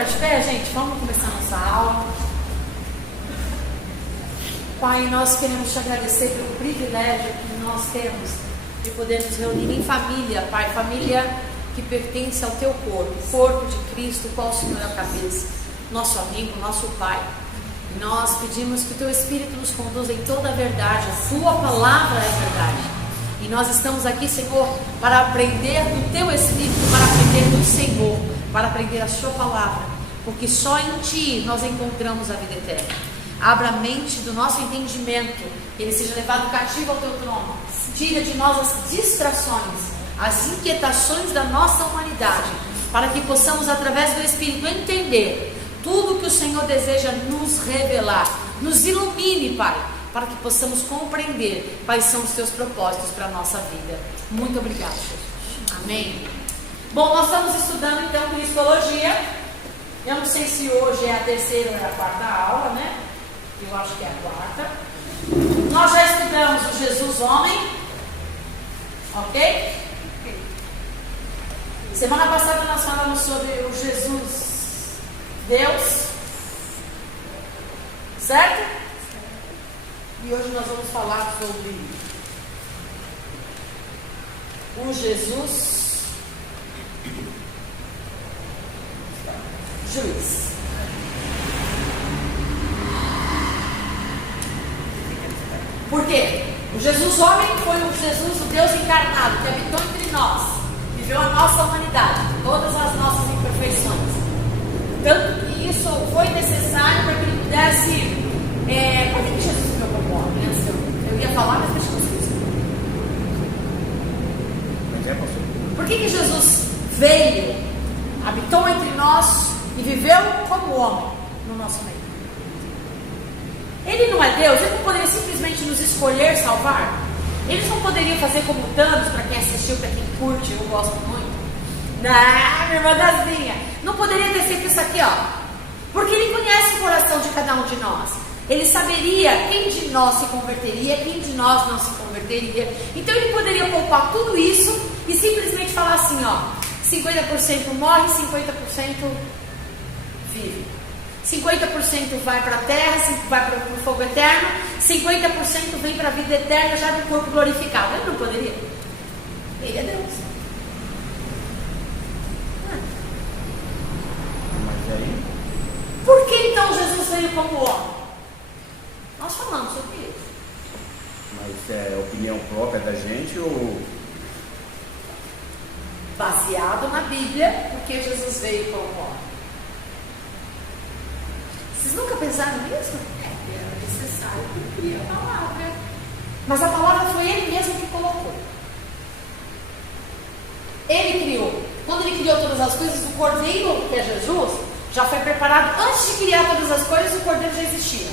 ficar de pé, gente? Vamos começar a nossa aula. Pai, nós queremos te agradecer pelo privilégio que nós temos de poder nos reunir em família, Pai, família que pertence ao teu corpo, o corpo de Cristo, o qual o Senhor é a cabeça, nosso amigo, nosso Pai. Nós pedimos que o teu Espírito nos conduza em toda a verdade, a sua palavra é verdade. E nós estamos aqui, Senhor, para aprender do teu Espírito, para aprender do Senhor, para aprender a sua palavra, porque só em ti nós encontramos a vida eterna. Abra a mente do nosso entendimento, que ele seja levado cativo ao teu trono. Tira de nós as distrações, as inquietações da nossa humanidade, para que possamos, através do Espírito, entender tudo que o Senhor deseja nos revelar. Nos ilumine, Pai, para que possamos compreender quais são os teus propósitos para a nossa vida. Muito obrigado, Jesus. Amém. Bom, nós estamos estudando então Cristologia. Eu não sei se hoje é a terceira ou é a quarta aula, né? Eu acho que é a quarta. Nós já estudamos o Jesus homem, ok? Semana passada nós falamos sobre o Jesus Deus, certo? E hoje nós vamos falar sobre o Jesus juiz. Por quê? O Jesus homem foi o Jesus, o Deus encarnado, que habitou entre nós, viveu a nossa humanidade, todas as nossas imperfeições. Tanto que isso foi necessário para que ele pudesse. Por que Jesus viveu como homem? Eu ia falar, mas deixa eu esquecer. Por que Jesus veio, habitou entre nós e viveu como homem no nosso meio? Ele não é Deus, ele não poderia simplesmente nos escolher salvar. Ele não poderia fazer como Thanos, para quem assistiu, para quem curte, eu gosto muito. Minha irmã Gazinha, não poderia ter feito isso aqui, ó. Porque ele conhece o coração de cada um de nós. Ele saberia quem de nós se converteria, quem de nós não se converteria. Então ele poderia poupar tudo isso e simplesmente falar assim, ó: 50% morre, 50% vive. 50% vai para a terra, vai para o fogo eterno, 50% vem para a vida eterna já no corpo glorificado. Ele não poderia. Ele é Deus. Mas aí? Por que então Jesus veio como homem? Nós falamos sobre isso. Mas é opinião própria da gente ou... Baseado na Bíblia, porque Jesus veio como homem. Vocês nunca pensaram nisso? Era necessário cumprir a palavra. Mas a palavra foi ele mesmo que colocou. Ele criou. Quando ele criou todas as coisas, o Cordeiro, que é Jesus, já foi preparado. Antes de criar todas as coisas, o Cordeiro já existia.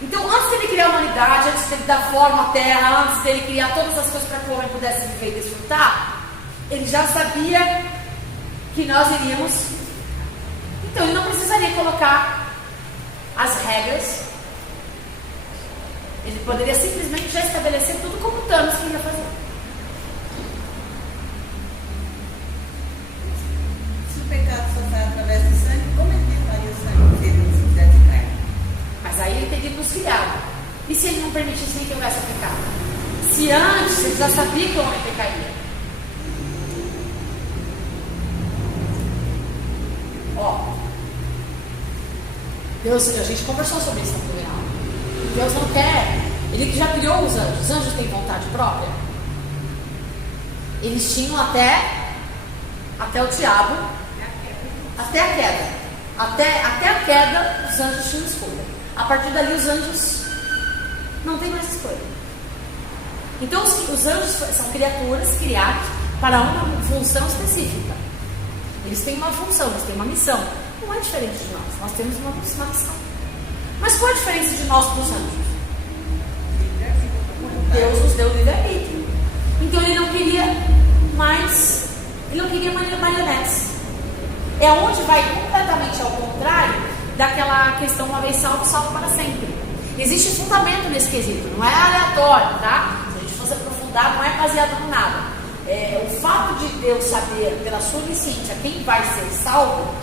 Então, antes dele criar a humanidade, antes dele dar forma à terra, antes dele criar todas as coisas para que o homem pudesse viver e desfrutar, ele já sabia que nós iríamos. Então, ele não precisaria colocar as regras. Ele poderia simplesmente já estabelecer tudo como Thanos que ia fazer. Se o pecado só sai através do sangue, como ele faria o sangue se ele não fizesse carne? Mas aí ele teria nos criado. E se ele não permitisse nem que houvesse o pecado? Se antes ele já sabia que o homem pecaria. Ó, Deus, a gente conversou sobre isso no primeiro aula. Deus não quer, ele já criou os anjos têm vontade própria. Eles tinham até o diabo, até a queda. Até a queda, os anjos tinham escolha. A partir dali, os anjos não têm mais escolha. Então, os anjos são criaturas criadas para uma função específica. Eles têm uma função, eles têm uma missão. Não é diferente de nós, nós temos uma missão. Mas qual a diferença de nós para os anjos? Deus nos deu livre-arbítrio. Então ele não queria mais, ele não queria marionetes. É onde vai completamente ao contrário daquela questão: uma vez salvo, salvo para sempre. Existe fundamento nesse quesito, não é aleatório, tá? Se a gente fosse aprofundar, não é baseado no nada. O fato de Deus saber pela sua onisciência quem vai ser salvo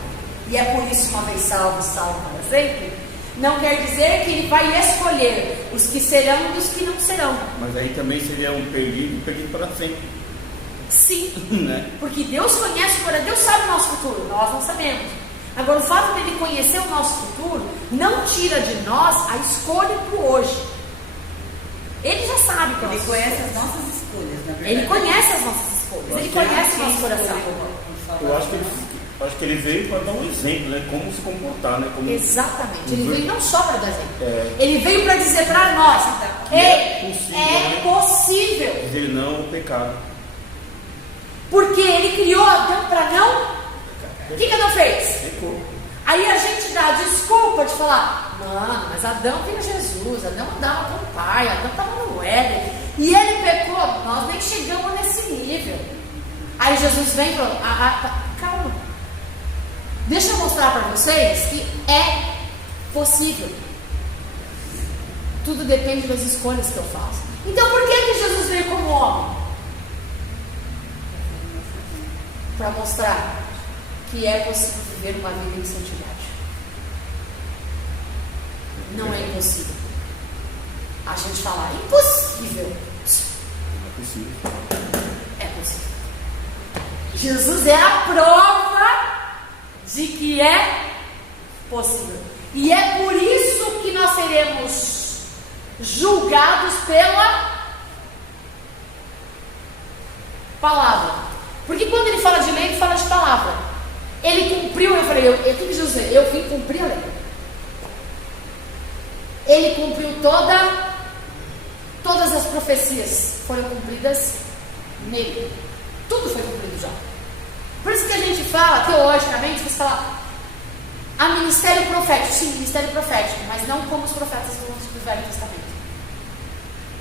e é por isso uma vez salvo, salvo para sempre, não quer dizer que ele vai escolher os que serão dos que não serão. Mas aí também seria um perdido para sempre. Sim, Né? porque Deus conhece o coração, Deus sabe o nosso futuro, nós não sabemos. Agora, o fato dele conhecer o nosso futuro não tira de nós a escolha para o hoje. Ele já sabe que Ele conhece as nossas escolhas, na verdade. Ele conhece as nossas escolhas, ele conhece o nosso coração. Eu acho que ele veio para dar um exemplo, né? Como se comportar, né? Como... Exatamente, ele veio não só para dar exemplo, ele veio para dizer para nós: é possível. Dizer não ao pecado. Porque ele criou Adão para não. O que Adão fez? Pecou. Aí a gente dá a desculpa de falar: mano, mas Adão viu Jesus, Adão andava com o pai, Adão estava no Éden, e ele pecou. Nós nem chegamos nesse nível. Aí Jesus vem e fala: calma, deixa eu mostrar para vocês que é possível. Tudo depende das escolhas que eu faço. Então por que Jesus veio como homem? Para mostrar que é possível viver uma vida em santidade. Não é impossível. A gente fala impossível. É possível. É possível. Jesus é a prova de que é possível. E é por isso que nós seremos julgados pela palavra. Porque quando ele fala de lei, ele fala de palavra. Ele cumpriu, eu falei, o que Jesus fez? Eu vim cumprir a lei. Ele cumpriu todas as profecias foram cumpridas nele. Tudo foi cumprido já. Por isso que a gente fala, teologicamente, você fala, há ministério profético. Sim, ministério profético, mas não como os profetas do Velho Testamento.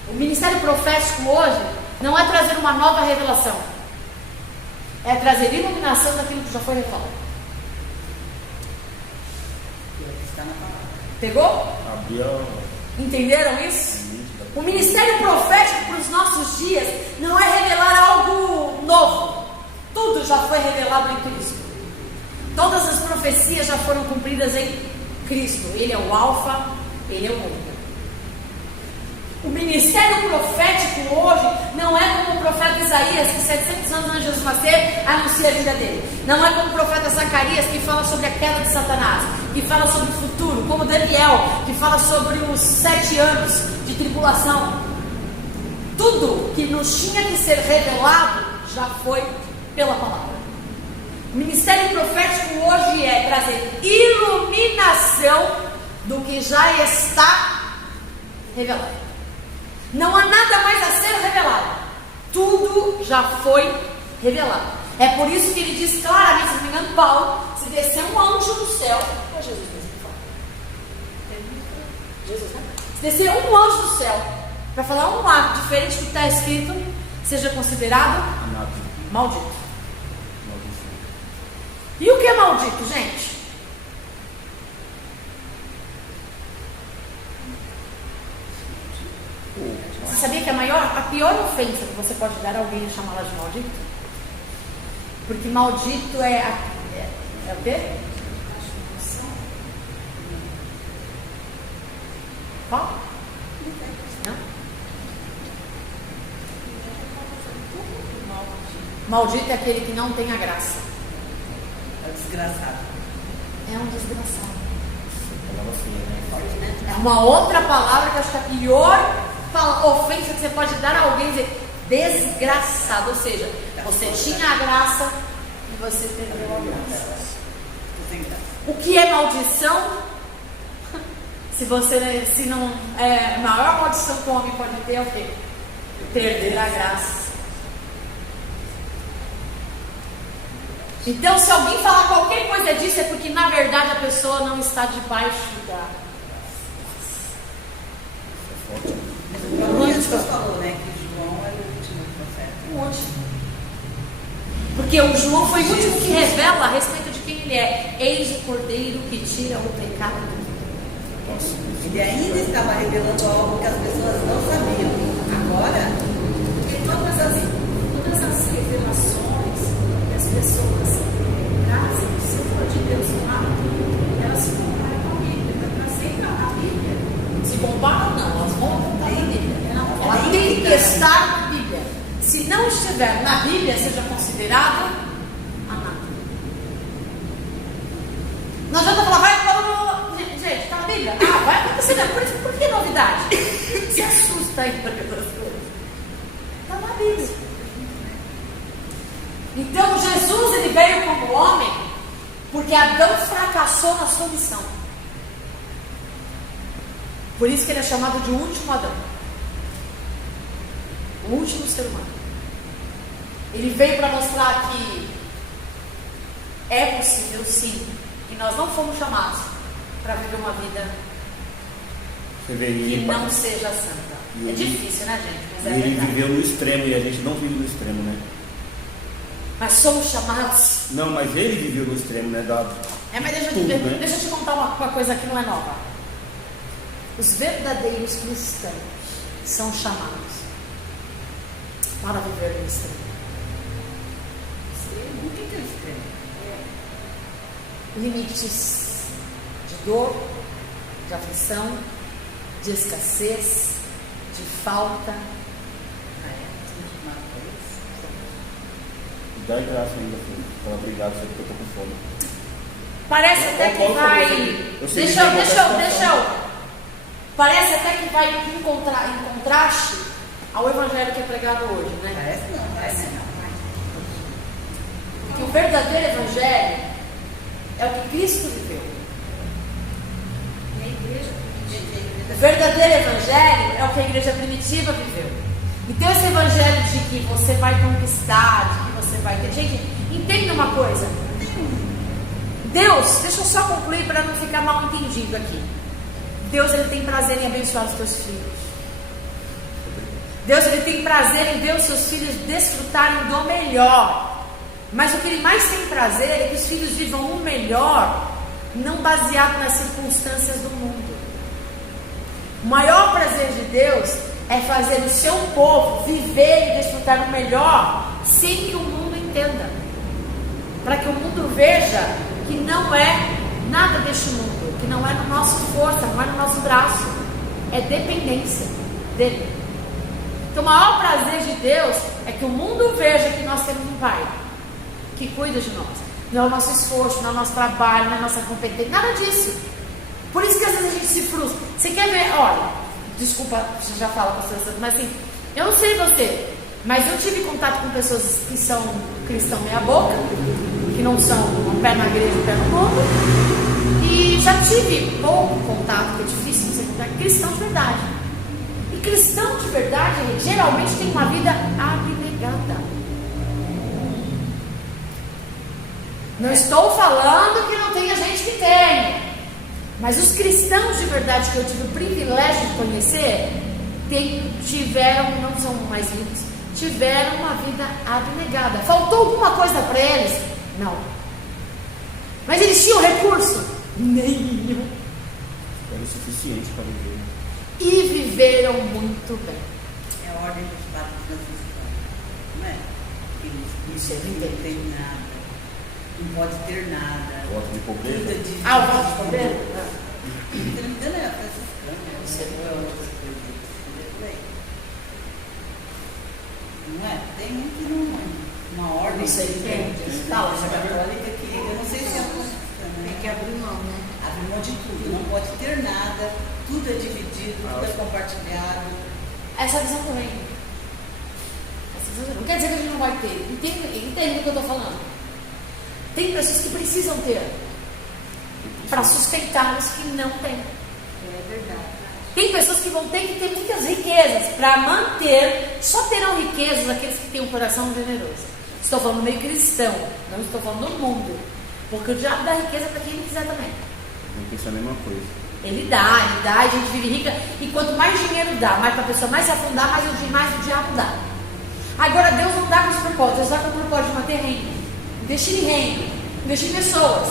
O ministério profético hoje não é trazer uma nova revelação. É trazer iluminação daquilo que já foi revelado. Pegou? Entenderam isso? O ministério profético para os nossos dias não é revelar algo novo. Tudo já foi revelado em Cristo. Todas as profecias já foram cumpridas em Cristo. Ele é o Alfa, ele é o Ômega. O ministério profético hoje não é como o profeta Isaías, que 700 anos antes de Jesus nascer, anuncia a vida dele. Não é como o profeta Zacarias, que fala sobre a queda de Satanás, que fala sobre o futuro. Como Daniel, que fala sobre os 7 anos de tribulação. Tudo que nos tinha que ser revelado já foi pela palavra. O ministério profético hoje é trazer iluminação do que já está revelado. Não há nada mais a ser revelado. Tudo já foi revelado. É por isso que ele diz claramente, se não me engano, Paulo, se descer um anjo do céu, é Jesus mesmo que fala. Jesus, né? Se descer um anjo do céu para falar um ato diferente do que está escrito, seja considerado maldito. E o que é maldito, gente? Você sabia que a pior ofensa que você pode dar a alguém é chamá-la de maldito? Porque maldito é o quê? Qual? Não? Maldito é aquele que não tem a graça. É o desgraçado. É um desgraçado. Né? É uma outra palavra que eu acho que é a pior ofensa que você pode dar a alguém, dizer desgraçado. Ou seja, você tinha a graça e você perdeu a graça. O que é maldição? Se não é a maior maldição que o homem pode ter é o quê? Perder a graça. Então, se alguém falar qualquer coisa disso, é porque na verdade a pessoa não está debaixo da O Jesus falou, né, que João era o último profeta. o último. Porque o João foi o último que revela a respeito de quem ele é. Eis o Cordeiro que tira o pecado do mundo. Ele ainda estava revelando algo que as pessoas não sabiam. Agora, porque todas as revelações que as pessoas trazem, o seu Deus são malas, elas se comparam com a Bíblia, elas aceitam a Bíblia. Se comparam, não, elas vão apontar na Bíblia. Ela tem que estar na Bíblia. Se não estiver na Bíblia, seja considerada anátema. Não adianta falar, vai para o. Gente, está na Bíblia? Ah, vai acontecer, por que novidade? Se assusta aí para essas coisas. Está na Bíblia. Então Jesus ele veio como homem porque Adão fracassou na sua missão. Por isso que ele é chamado de último Adão, o último ser humano. Ele veio para mostrar que é possível sim, que nós não fomos chamados para viver uma vida que não seja santa. É difícil, né, gente? Mas é ele verdade. viveu no extremo e a gente não vive no extremo, né? Mas somos chamados. Não, mas ele viveu no extremo, né? Mas deixa eu te contar uma coisa que não é nova. Os verdadeiros cristãos são chamados para viver no extremo. O que é extremo? Limites de dor, de aflição, de escassez, de falta. Dá graça ainda, filho. Fala obrigado, sei que eu tô com fome. Parece até que vai. Deixa eu. Parece até que vai em contraste ao evangelho que é pregado hoje, né? Parece não. Porque o verdadeiro evangelho é o que Cristo viveu. O verdadeiro evangelho é o que a igreja primitiva viveu. Então esse evangelho de que você vai conquistar, de que você vai ter... Gente, entenda uma coisa. Deus, deixa eu só concluir para não ficar mal entendido aqui. Deus ele tem prazer em abençoar os teus filhos. Deus ele tem prazer em ver os seus filhos desfrutarem do melhor. Mas o que ele mais tem prazer é que os filhos vivam o melhor, não baseado nas circunstâncias do mundo. O maior prazer de Deus é fazer o seu povo viver e desfrutar o melhor sem que o mundo entenda. Para que o mundo veja que não é nada deste mundo, que não é no nosso força, não é no nosso braço, é dependência dele. Então o maior prazer de Deus é que o mundo veja que nós temos um Pai que cuida de nós. Não é o nosso esforço, não é o nosso trabalho, não é a nossa competência, nada disso. Por isso que às vezes a gente se frustra. Você quer ver, olha, desculpa, você já fala, pastor Santo, mas assim, eu não sei você, mas eu tive contato com pessoas que são cristão meia boca, que não são um pé na igreja e um pé no mundo, e já tive pouco contato, que é difícil você encontrar cristão de verdade. E cristão de verdade, geralmente tem uma vida abnegada. Não estou falando que não tenha gente que tenha, mas os cristãos de verdade que eu tive o privilégio de conhecer tiveram, não são mais vivos, tiveram uma vida abnegada. Faltou alguma coisa para eles? Não. Mas eles tinham recurso? Nenhum. Era o suficiente para viver. E viveram muito bem. É a ordem dos padres franciscanos, não é? Isso eu Eles não tem nada, não pode ter nada. Voto de pobreza. Cuida de... O voto de pobreza? Se não me engano é franciscano. Isso é não é? Tem um que não, uma ordem. Não sei quem. Tá, essa católica que eu não sei se é franciscana. Tem que abrir mão, né? Abre mão de tudo, não pode ter nada, tudo é dividido, tudo é compartilhado. Essa visão também. Não quer dizer que a gente não vai ter. Entende o que eu estou falando? Tem pessoas que precisam ter para sustentar os que não têm. É verdade. Tem pessoas que vão ter que ter muitas riquezas para manter. Só terão riquezas aqueles que têm um coração generoso. Estou falando meio cristão, não estou falando do mundo. Porque o diabo dá riqueza para quem ele quiser também. Não pensa a mesma coisa. Ele dá, e a gente vive rica. E quanto mais dinheiro dá, mais para a pessoa mais se afundar, mais o diabo dá. Agora Deus não dá com esse propósito, Deus dá com o propósito de manter reino, investir em reino, investir em pessoas.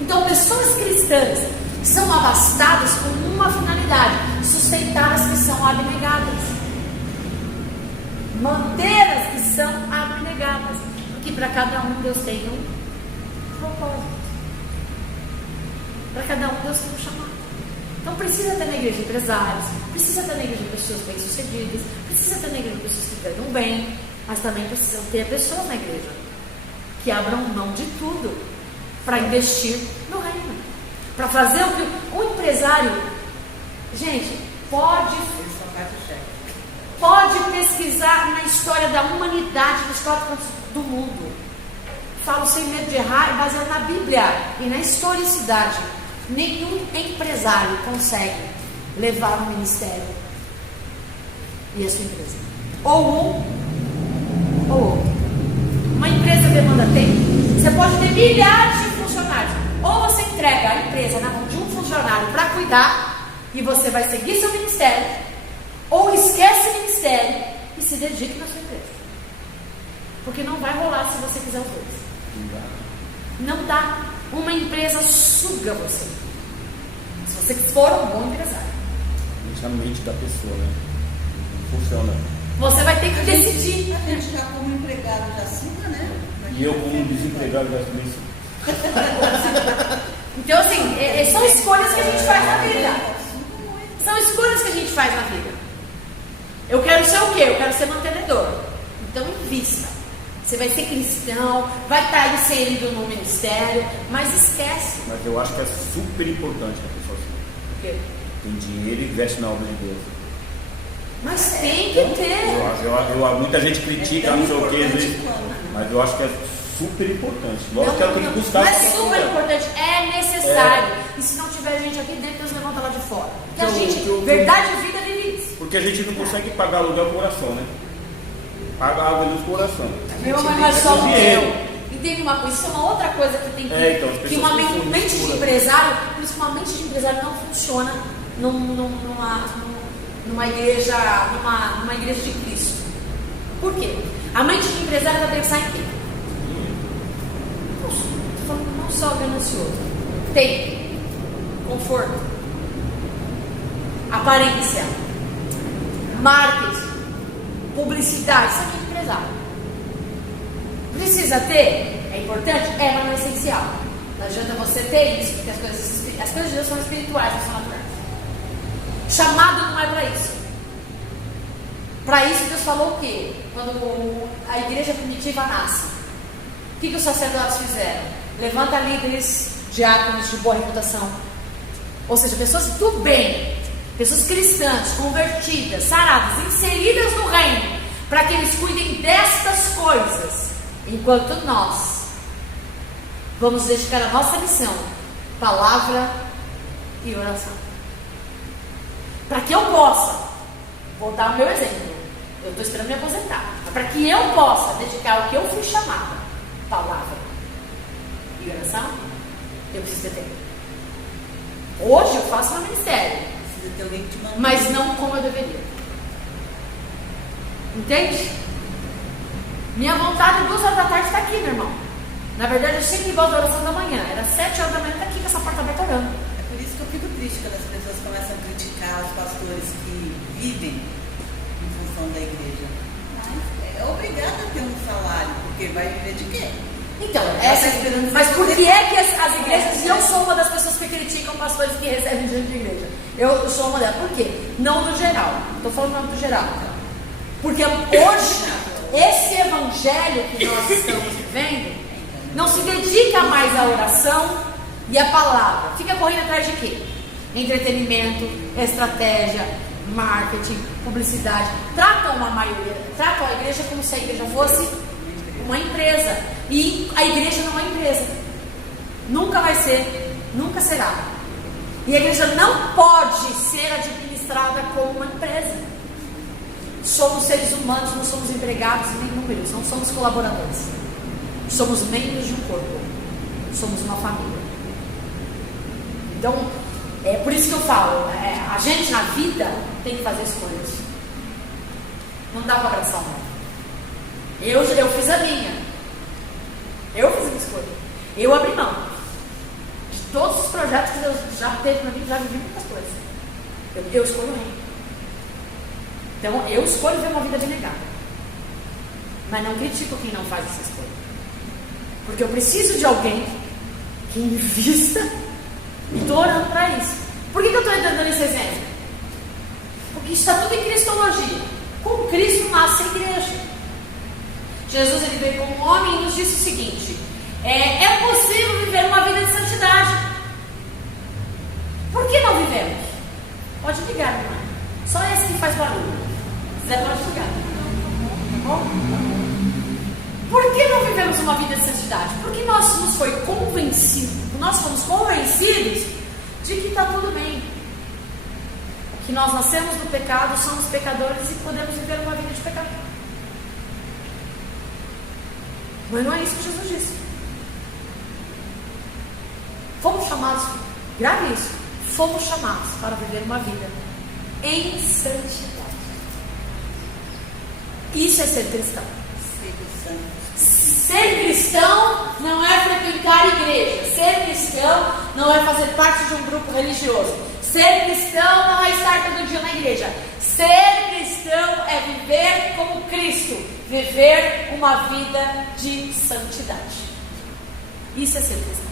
Então pessoas cristãs são abastadas com uma finalidade: sustentar as que são abnegadas, manter as que são abnegadas, porque para cada um Deus tem um propósito. Para cada um Deus tem um chamado. Então precisa ter na igreja empresários, precisa ter na igreja pessoas bem-sucedidas, precisa ter na igreja pessoas que ganham bem, mas também precisam ter pessoas na igreja que abram mão de tudo para investir no reino, para fazer o que o empresário, gente, pode pesquisar na história da humanidade, nos 4 cantos do mundo. Falo sem medo de errar, baseado na Bíblia e na historicidade. Nenhum empresário consegue levar um ministério e a sua empresa. Ou um ou outro. Uma empresa demanda tempo. Você pode ter milhares de funcionários. Ou você entrega a empresa na mão de um funcionário para cuidar e você vai seguir seu ministério, ou esquece o ministério e se dedique na sua empresa. Porque não vai rolar se você quiser os dois. Não dá. Uma empresa suga você. Se você for um bom empresário. Isso é a mente da pessoa, né? Não funciona. Você vai ter que decidir. A gente já como empregado já suga, né? E eu como desempregado já também sugo. Então, assim, são escolhas que a gente faz na vida. São escolhas que a gente faz na vida. Eu quero ser o quê? Eu quero ser mantenedor. Então, invista. Você vai ser cristão, vai estar inserido no ministério, mas esquece. Mas eu acho que é super importante que a pessoa O quê? tem dinheiro e investe na obra de Deus. Mas tem que ter. Muita gente critica, não sei o que, mas eu acho que é super importante. Lógico que ela tem que buscar. Mas é super importante, é necessário. E se não tiver gente aqui dentro, Deus levanta lá de fora. Porque a gente, verdade e vida, vive isso. Porque a gente não consegue pagar aluguel com oração, né? Paga água e luz com oração. Meu, mas só o meu. Entende uma coisa? Isso é uma outra coisa que tem que. Então, que uma mente de empresário, por isso que uma mente de empresário não funciona numa igreja de Cristo. Por quê? A mente de empresário vai pensar em quê? Não só ganancioso. Tempo, conforto, aparência, marketing, publicidade. Isso aqui é empresário. Precisa ter? É importante? É, mas não é essencial. Não adianta você ter isso, porque as coisas de Deus são espirituais, não são naturais. Chamado não é para isso. Para isso Deus falou o quê? Quando a igreja primitiva nasce, o que os sacerdotes fizeram? Levanta líderes, diáconos de boa reputação, ou seja, pessoas do bem, pessoas cristãs, convertidas, saradas, inseridas no reino, para que eles cuidem destas coisas, enquanto nós vamos dedicar a nossa missão, palavra e oração. Para que eu possa, vou dar o meu exemplo, eu estou esperando me aposentar, mas para que eu possa dedicar o que eu fui chamada, palavra e oração, eu preciso ter tempo. Hoje eu faço meu ministério, Precisa ter alguém que te manda. mas não como eu deveria. Entende? Minha vontade 2 horas da tarde está aqui, meu irmão. Na verdade, eu sempre gosto da oração da manhã. Era 7 horas da manhã, está aqui com essa porta aberta orando. É por isso que eu fico triste quando as pessoas começam a criticar os pastores que vivem em função da igreja. Mas é obrigado a ter um salário, porque vai viver de quê? Então, esperando mas por você que é que as igrejas, e eu sou uma das pessoas que criticam pastores que recebem dinheiro de igreja. Eu sou uma delas. Por quê? Não no geral. Estou falando no geral. Porque hoje, esse evangelho que nós estamos vivendo, não se dedica mais à oração e à palavra. Fica correndo atrás de quê? Entretenimento, estratégia, marketing, publicidade. Tratam a igreja como se a igreja fosse uma empresa. E a igreja não é empresa. Nunca vai ser, nunca será. E a igreja não pode ser administrada como uma empresa. Somos seres humanos, não somos empregados nem números, não somos colaboradores. Somos membros de um corpo. Somos uma família. Então, é por isso que eu falo, a gente na vida tem que fazer escolhas. Não dá para abraçar um. Eu fiz a minha. Eu fiz a minha escolha. Eu abri mão de todos os projetos que Deus já teve na vida, já vivi muitas coisas. Eu escolho o reino. Então, eu escolho ver uma vida abnegada. Mas não critico quem não faz essa escolha. Porque eu preciso de alguém que invista. E Isso está tudo em cristologia. Com Cristo nasce a igreja. Jesus ele veio como homem e nos disse o seguinte: é possível viver uma vida de santidade. Por que não vivemos? Pode ligar, irmã. Só esse que faz barulho. Zé, pode ligar. Tá bom? Por que não vivemos uma vida de santidade? Porque nós fomos convencidos de que está tudo bem. Que nós nascemos do pecado, somos pecadores e podemos viver uma vida de pecado. Mas não é isso que Jesus disse. Fomos chamados, grave isso, fomos chamados para viver uma vida em santidade. Isso é ser cristão. Ser cristão não é frequentar a igreja. Ser cristão não é fazer parte de um grupo religioso. Ser cristão não é estar todo dia na igreja. Ser cristão é viver como Cristo. Viver uma vida de santidade. Isso é ser cristão.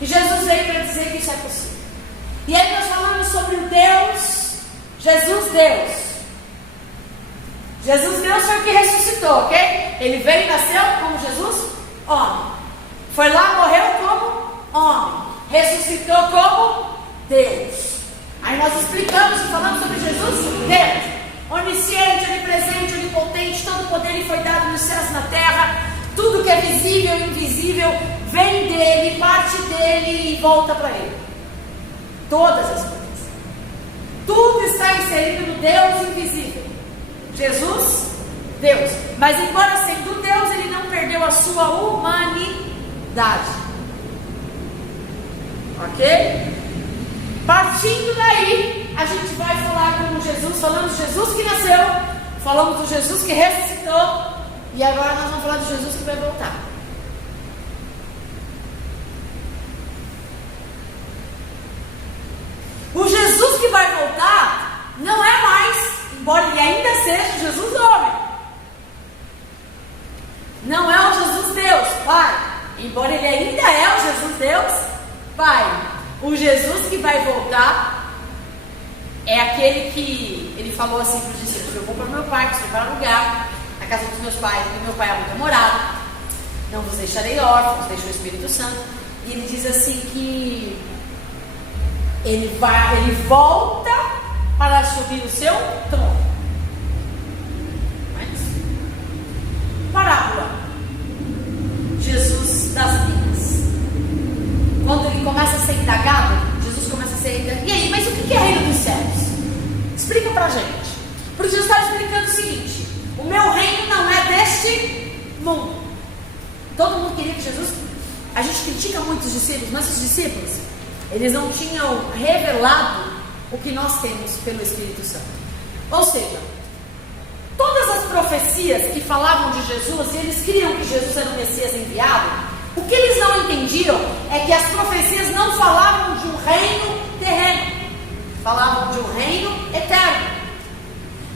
E Jesus veio para dizer que isso é possível. E aí nós falamos sobre o Deus, Jesus Deus. Jesus Deus foi o que ressuscitou, ok? Ele veio e nasceu como Jesus, homem. Foi lá, morreu como homem. Ressuscitou como Deus. Aí nós explicamos e falamos sobre Jesus, Deus. Onisciente, onipresente, onipotente, todo poder lhe foi dado nos céus e na terra. Tudo que é visível e invisível vem dele, parte dele e volta para ele. Todas as coisas. Tudo está inserido no Deus invisível. Jesus, Deus. Mas embora sendo Deus, ele não perdeu a sua humanidade. Ok? Partindo daí, a gente vai falar como Jesus. Falamos de Jesus que nasceu, falamos do Jesus que ressuscitou, e agora nós vamos falar do Jesus que vai voltar. O Jesus que vai voltar não é mais, embora ele ainda seja Jesus homem, não é o Jesus Deus, Pai, embora ele ainda é o Jesus Deus, Pai. O Jesus que vai voltar é aquele que ele falou assim para os discípulos: eu vou para o meu pai, que para lugar, na casa dos meus pais, porque meu pai é muito morado, não vos deixarei órfãos, deixo o Espírito Santo. E ele diz assim que ele volta para subir o seu trono. Mas, parábola, Jesus das vidas. Quando ele começa a ser indagado, Jesus começa a ser indagado. E aí, mas o que é reino dos céus? Explica pra gente. Porque Jesus estava explicando o seguinte: o meu reino não é deste mundo. Todo mundo queria que Jesus... A gente critica muito os discípulos, mas os discípulos, eles não tinham revelado o que nós temos pelo Espírito Santo. Ou seja, todas as profecias que falavam de Jesus, e eles criam que Jesus era o Messias enviado, o que eles não entendiam é que as profecias não falavam de um reino terreno, falavam de um reino eterno.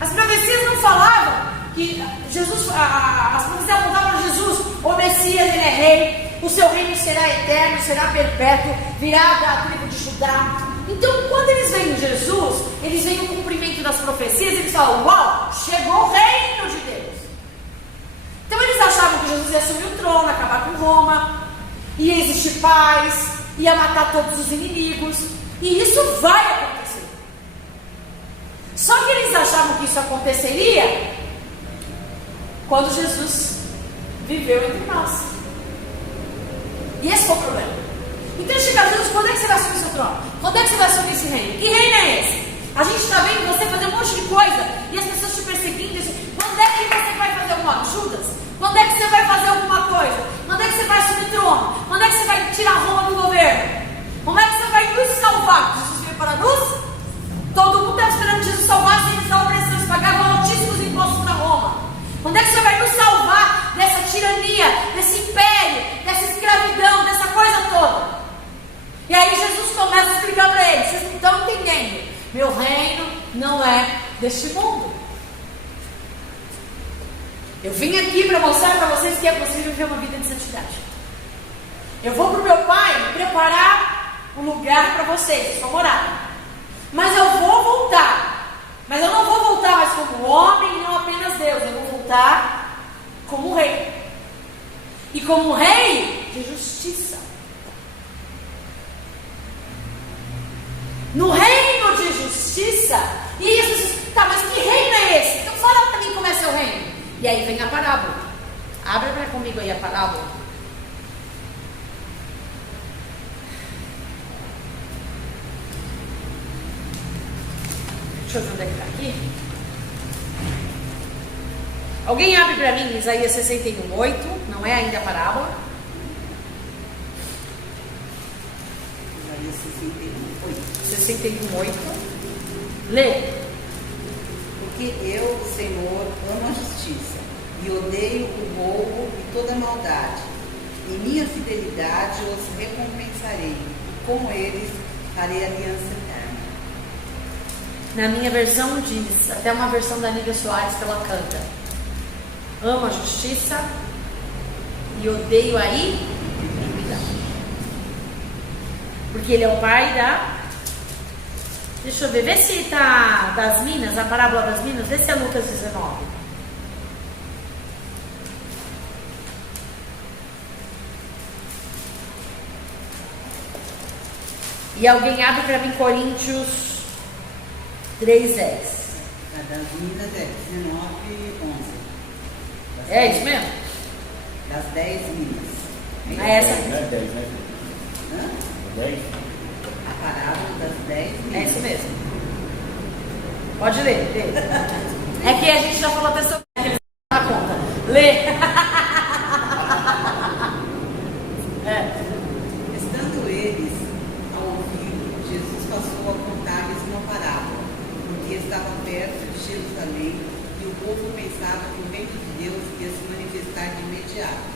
As profecias não falavam que Jesus, as profecias apontavam a Jesus: o Messias, ele é rei, o seu reino será eterno, será perpétuo, virá da tribo de Judá. Então, quando eles veem Jesus, eles veem o cumprimento das profecias, eles falam: uau, chegou o reino de Deus. Então eles achavam que Jesus ia assumir o trono, acabar com Roma, ia existir paz, ia matar todos os inimigos, e isso vai acontecer. Só que eles achavam que isso aconteceria quando Jesus viveu entre nós. E esse foi o problema. Então chega Jesus: quando é que você vai assumir seu trono? Quando é que você vai assumir esse reino? Que reino é esse? A gente está vendo você fazer um monte de coisa e as pessoas te perseguindo. Quando é que você vai fazer alguma coisa? Judas? Quando é que você vai fazer alguma coisa? Quando é que você vai assumir o trono? Quando é que você vai tirar Roma do governo? Como é que você vai nos salvar? Jesus veio para nos? Todo mundo estava esperando que Jesus salvasse eles da opressão, eles pagavam altíssimos impostos para Roma. Quando é que você vai nos salvar dessa tirania, desse império, dessa escravidão, dessa coisa toda? E aí Jesus começa a explicar para eles: vocês não estão entendendo, meu reino não é deste mundo. Eu vim aqui para mostrar para vocês que é possível viver uma vida de santidade. Eu vou para o meu pai preparar um lugar para vocês, sua morada. Mas eu vou voltar. Mas eu não vou voltar mais como homem e não apenas Deus. Eu vou voltar como rei. E como rei de justiça. No reino de justiça. E aí as pessoas, tá, mas que reino é esse? Então fala para mim como é seu reino. E aí vem a parábola. Abre para comigo aí a parábola. Deixa eu ver onde é que está aqui. Alguém abre para mim Isaías 61:8. Não é ainda a parábola. Isaías 61:8. Lê. Porque eu, Senhor, amo a justiça e odeio o roubo e toda maldade. Em minha fidelidade os recompensarei. Com eles farei aliança eterna. Na minha versão diz, até uma versão da Nívia Soares que ela canta: amo a justiça e odeio a iniquidade. Porque ele é o pai da... Deixa eu ver, vê se está das minas, a parábola das minas, vê se é Lucas 19. E alguém abre para mim Coríntios 3:10. A das minas é 19:11. É isso mesmo? Das 10 minas. Ah, essa Não é 10, né? Hã? É 10? A parábola das 10 minas. É isso mesmo. Pode ler, lê. É que a gente já falou até sobre aqueles na conta. Lê. Estando eles ao ouvir, Jesus passou a contar-lhes uma parábola, porque estava perto de Jerusalém e o povo pensava que o reino de Deus ia se manifestar de imediato.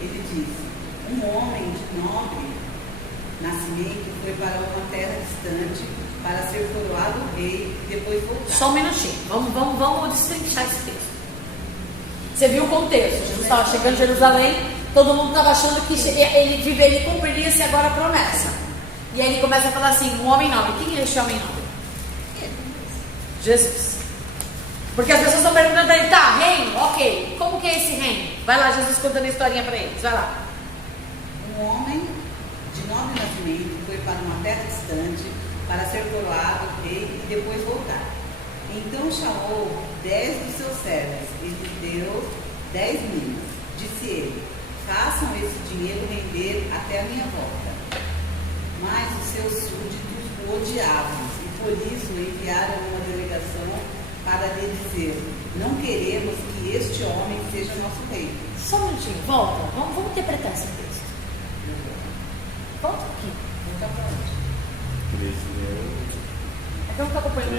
Ele disse: um homem de nobre nascimento foi para uma terra distante para ser coroado rei e depois voltar. Só um minutinho. Vamos destrinchar esse texto. Você viu o contexto. Jesus estava chegando em Jerusalém, todo mundo estava achando que ele cumpriria-se agora a promessa. E aí ele começa a falar assim, um homem nobre. Quem é esse homem nobre? Jesus. Porque as pessoas estão perguntando para ele, tá, reino? Ok. Como que é esse reino? Vai lá, Jesus contando a historinha para eles. Vai lá. Um homem de nobre nascimento foi para uma terra distante para ser coroado rei e depois voltar. Então chamou 10 dos seus servos e lhes deu 10 minas. Disse ele: façam esse dinheiro render até a minha volta. Mas os seus súditos o odiavam e por isso enviaram uma delegação para lhe dizer: não queremos que este homem seja nosso rei. Só um minutinho, volta. Vamos interpretar esse texto. Volta aqui. Volta para onde? Então está acompanhando.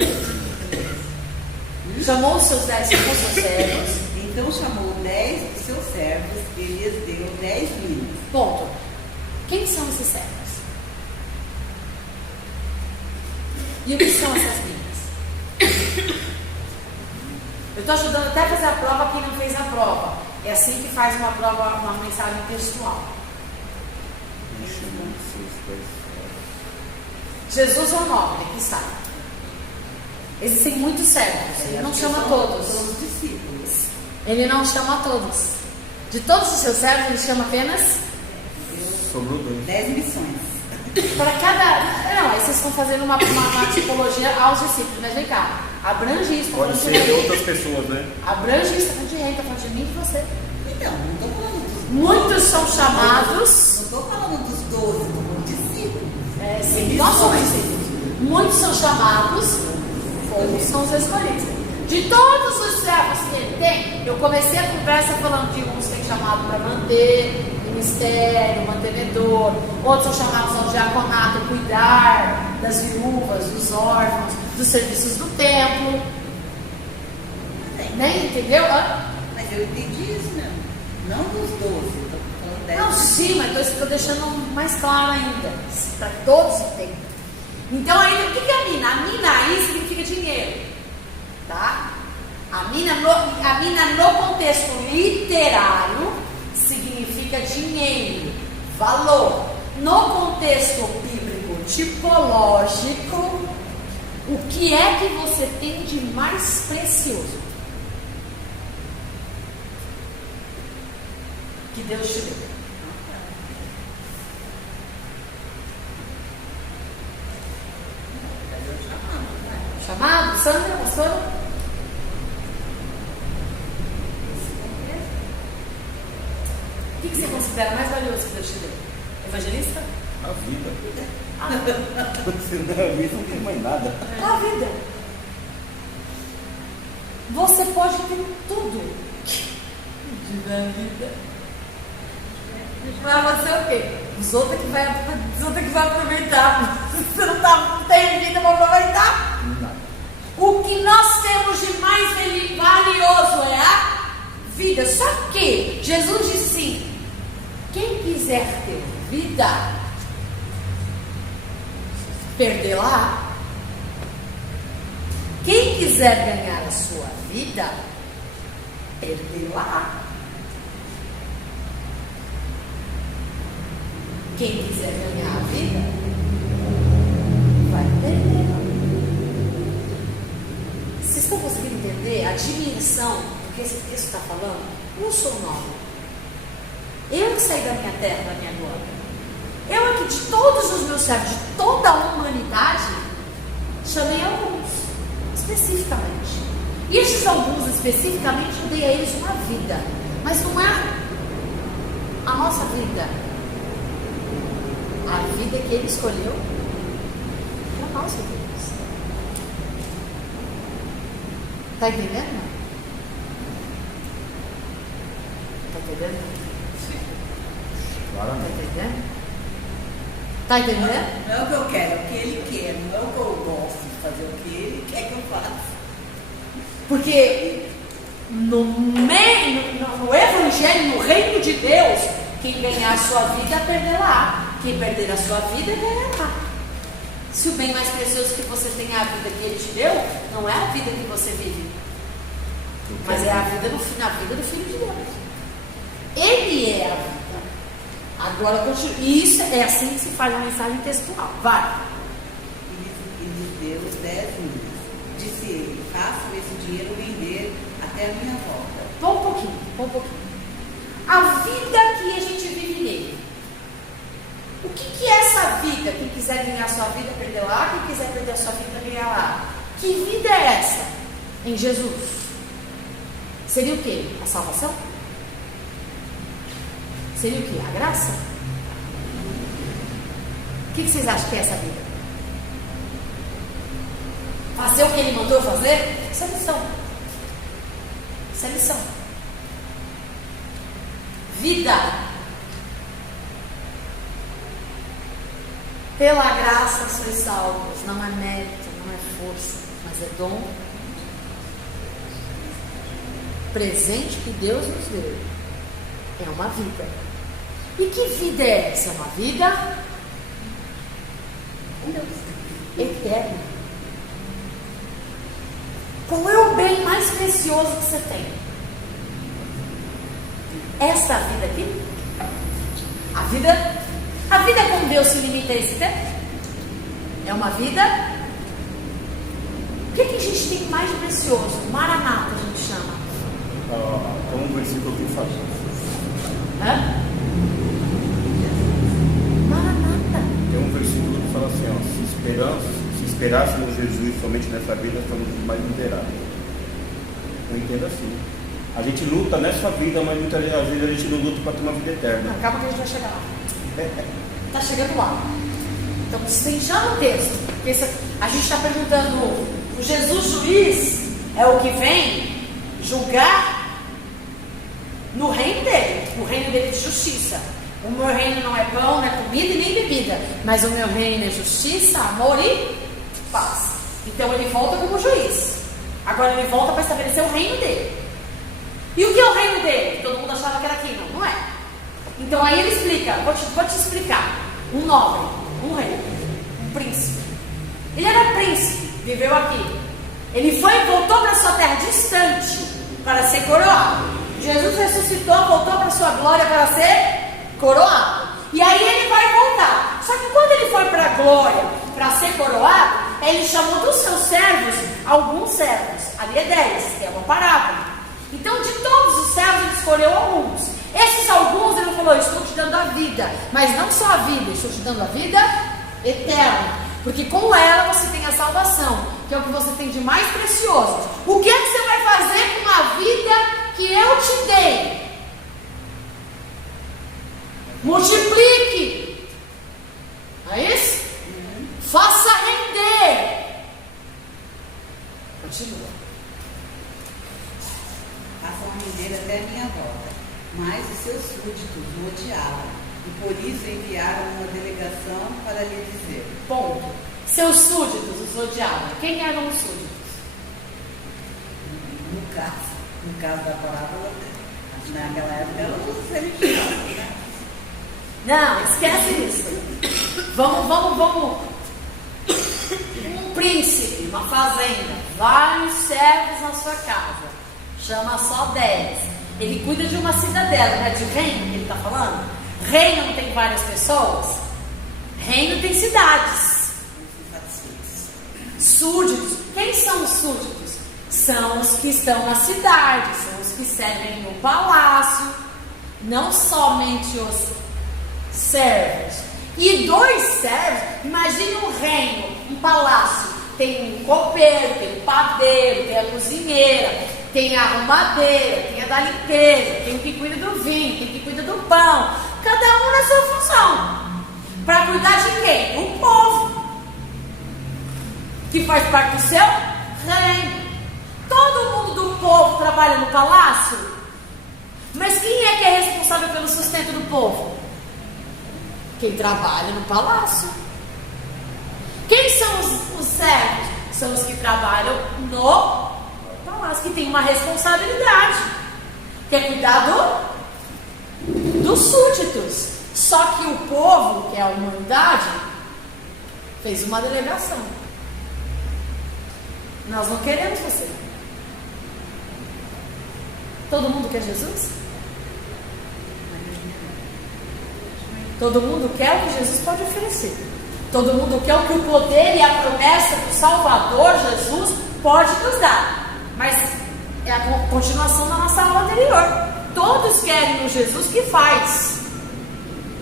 Chamou os seus 10 servos. Então chamou 10 dos seus servos e lhes deu 10 minas. Ponto. Quem são esses servos? E o que são essas minas? Eu estou ajudando até a fazer a prova quem não fez a prova. É assim que faz uma prova, uma mensagem textual. Jesus é o nobre que está. Existem muitos servos. Ele não chama todos. São os discípulos. Ele não chama todos. De todos os seus servos, ele chama apenas Sobrou 2. 10 missões. para cada. Não, aí vocês estão fazendo uma tipologia aos discípulos. Mas vem cá, abrange isso. Pode ser de outras pessoas, né? Abrange isso, está falando de rei, está falando de mim e de você. Então, não estou falando dos Muitos são chamados. Não estou falando dos 12, estou falando de discípulos. Sim, nós somos discípulos. Muitos são chamados, poucos são os escolhidos. De todos os servos que ele tem, eu comecei a conversa falando de uns têm chamado para manter ministério, mantenedor, outros são chamados ao diaconato, cuidar das viúvas, dos órfãos, dos serviços do templo. Nem entendeu? Mas eu entendi isso mesmo. Não dos 12, estou falando 10. Não, sim, mas estou deixando mais claro ainda, para todos entenderem. Então, aí, o que é a mina? A mina aí significa dinheiro, tá? A mina no contexto literário significa dinheiro, valor. No contexto bíblico tipológico, O que é que você tem de mais precioso que Deus te deu? Chamado? Sandra, pastora? O que você considera mais valioso que Deus te deu? Evangelista? A vida. Se não é a vida, não tem mais nada. A vida. Você pode ter tudo na vida. Vai acontecer o quê? Os outros que vai aproveitar. Você não tem vida para aproveitar? Nada. O que nós temos de mais valioso é a vida. Só que Jesus disse: quem quiser ter vida, perdê-la. Quem quiser ganhar a sua vida, perdê-la. Quem quiser ganhar a vida, vai perdê-la. Vocês estão conseguindo entender a dimensão do que esse texto está falando? Não sou nova. Eu que saí da minha terra, da minha glória. Eu aqui, de todos os meus servos, de toda a humanidade, chamei alguns, especificamente. E esses alguns, especificamente, eu dei a eles uma vida. Mas não é a nossa vida. A vida que ele escolheu para nós vivermos. Está entendendo? Está entendendo? Claramente. Está entendendo? Está entendendo? Não é o que eu quero, é o que ele quer, não é o que eu gosto de fazer, o que ele quer que eu faça. Porque no Evangelho, no reino de Deus, quem ganhar a sua vida, perderá. Quem perder a sua vida, ganhará. Se o bem mais precioso que você tem é a vida que ele te deu, não é a vida que você vive, mas é a vida do Filho de Deus. Ele é a vida. Agora continua. E isso é assim que se faz a mensagem textual. Vai. E lhes deu 10 mil. Disse ele: faço esse dinheiro render até a minha volta. Vamos um pouquinho. A vida que a gente vive nele. O que é essa vida? Quem quiser ganhar a sua vida, perder lá. Quem quiser perder a sua vida, ganhar lá. Que vida é essa? Em Jesus. Seria o quê? A salvação? Seria o quê? A graça? O que vocês acham que é essa vida? Fazer o que ele mandou fazer? Isso é missão. Isso é missão. Vida. Pela graça sois salvos. Não é mérito, não é força, mas é dom. Presente que Deus nos deu. É uma vida. E que vida é essa? É uma vida eterna. Qual é o bem mais precioso que você tem? Essa vida aqui? A vida com Deus se limita a esse tempo? É uma vida? O que a gente tem mais de precioso? Maranata a gente chama. Tem um versículo que fala. Hã? Maranata. Tem um versículo que fala assim, ó, se esperássemos Jesus somente nessa vida, estamos mais miseráveis. Eu entendo assim. A gente luta nessa vida, mas muitas vezes a gente não luta para ter uma vida eterna. Acaba que a gente vai chegar lá. Está chegando lá. Então, tem já no texto. Porque a gente está perguntando: o Jesus juiz é o que vem julgar no reino dele, o reino dele de justiça. O meu reino não é pão, não é comida e nem bebida, mas o meu reino é justiça, amor e paz. Então ele volta como juiz. Agora ele volta para estabelecer o reino dele. E o que é o reino dele? Todo mundo achava que era aqui, não é? Então aí ele explica, vou te explicar. Um nobre, um rei, um príncipe. Ele era príncipe, viveu aqui. Ele voltou para sua terra distante para ser coroado. Jesus ressuscitou, voltou para sua glória para ser coroado. E aí ele vai voltar. Só que quando ele foi para a glória para ser coroado, ele chamou dos seus servos alguns servos. Ali é 10, é uma parábola. Então, de todos os servos, ele escolheu alguns. Esses alguns, ele falou: estou te dando a vida, mas não só a vida, estou te dando a vida eterna, porque com ela você tem a salvação, que é o que você tem de mais precioso. O que é que você vai fazer com a vida que eu te dei? Multiplique. Não é isso? Faça render. Continua. Façam render até a minha volta. Mas os seus súditos o odiavam, e por isso enviaram uma delegação para lhe dizer. Ponto. Seus súditos os odiavam. Quem eram os súditos? No caso da parábola, naquela época eram os religiosos, né? Não, esquece isso. Vamos. Um príncipe, uma fazenda, vários servos na sua casa, chama só 10. Ele cuida de uma cidadela, não é de reino que ele está falando? Reino não tem várias pessoas? Reino tem cidades. Súditos. Quem são os súditos? São os que estão na cidade, são os que servem no palácio, não somente os servos. E 2 servos, imagine um reino, um palácio, tem um copeiro, tem um padeiro, tem a cozinheira, tem a arrumadeira, tem a da limpeza, tem o que cuida do vinho, tem o que cuida do pão, cada um na sua função, para cuidar de quem? O povo, que faz parte do seu reino. Todo mundo do povo trabalha no palácio, mas quem é que é responsável pelo sustento do povo? Quem trabalha no palácio. Quem são os servos? São os que trabalham no palácio, que tem uma responsabilidade, que é cuidar dos súditos. Só que o povo, que é a humanidade, fez uma delegação. Nós não queremos você. Todo mundo quer Jesus? Todo mundo quer o que Jesus pode oferecer. Todo mundo quer o que o poder e a promessa do Salvador Jesus pode nos dar. Mas é a continuação da nossa aula anterior. Todos querem o Jesus que faz.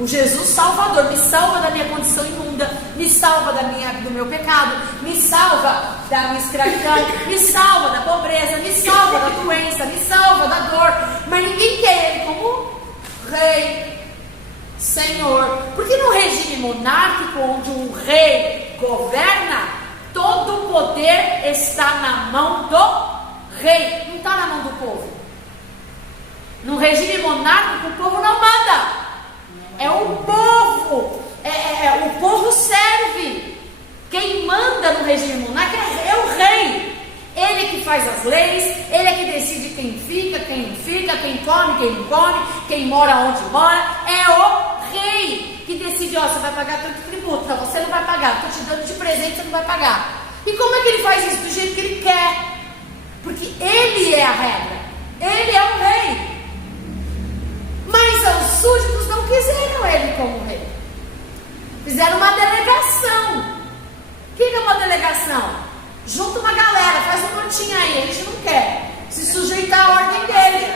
O Jesus Salvador. Me salva da minha condição imunda, me salva do meu pecado, me salva da minha escravidão, me salva da pobreza, me salva da doença, me salva da dor. Mas ninguém quer Ele como Rei, Senhor. Porque no regime monárquico, onde um rei governa, todo o poder está na mão do rei, não está na mão do povo. No regime monárquico, o povo não manda. É o povo. O povo serve. Quem manda no regime monárquico é o rei. Ele que faz as leis, ele é que decide quem fica, quem não fica, quem come, quem não come, quem mora onde mora. É o rei que decide: ó, você vai pagar tanto tributo, não, você não vai pagar, estou te dando de presente, você não vai pagar. E como é que ele faz isso? Do jeito que ele quer. Porque ele é a regra, ele é o rei. Mas os súditos não quiseram ele como rei. Fizeram uma delegação. O que é uma delegação? Junta uma galera, faz um montinho aí. A gente não quer se sujeitar à ordem dele.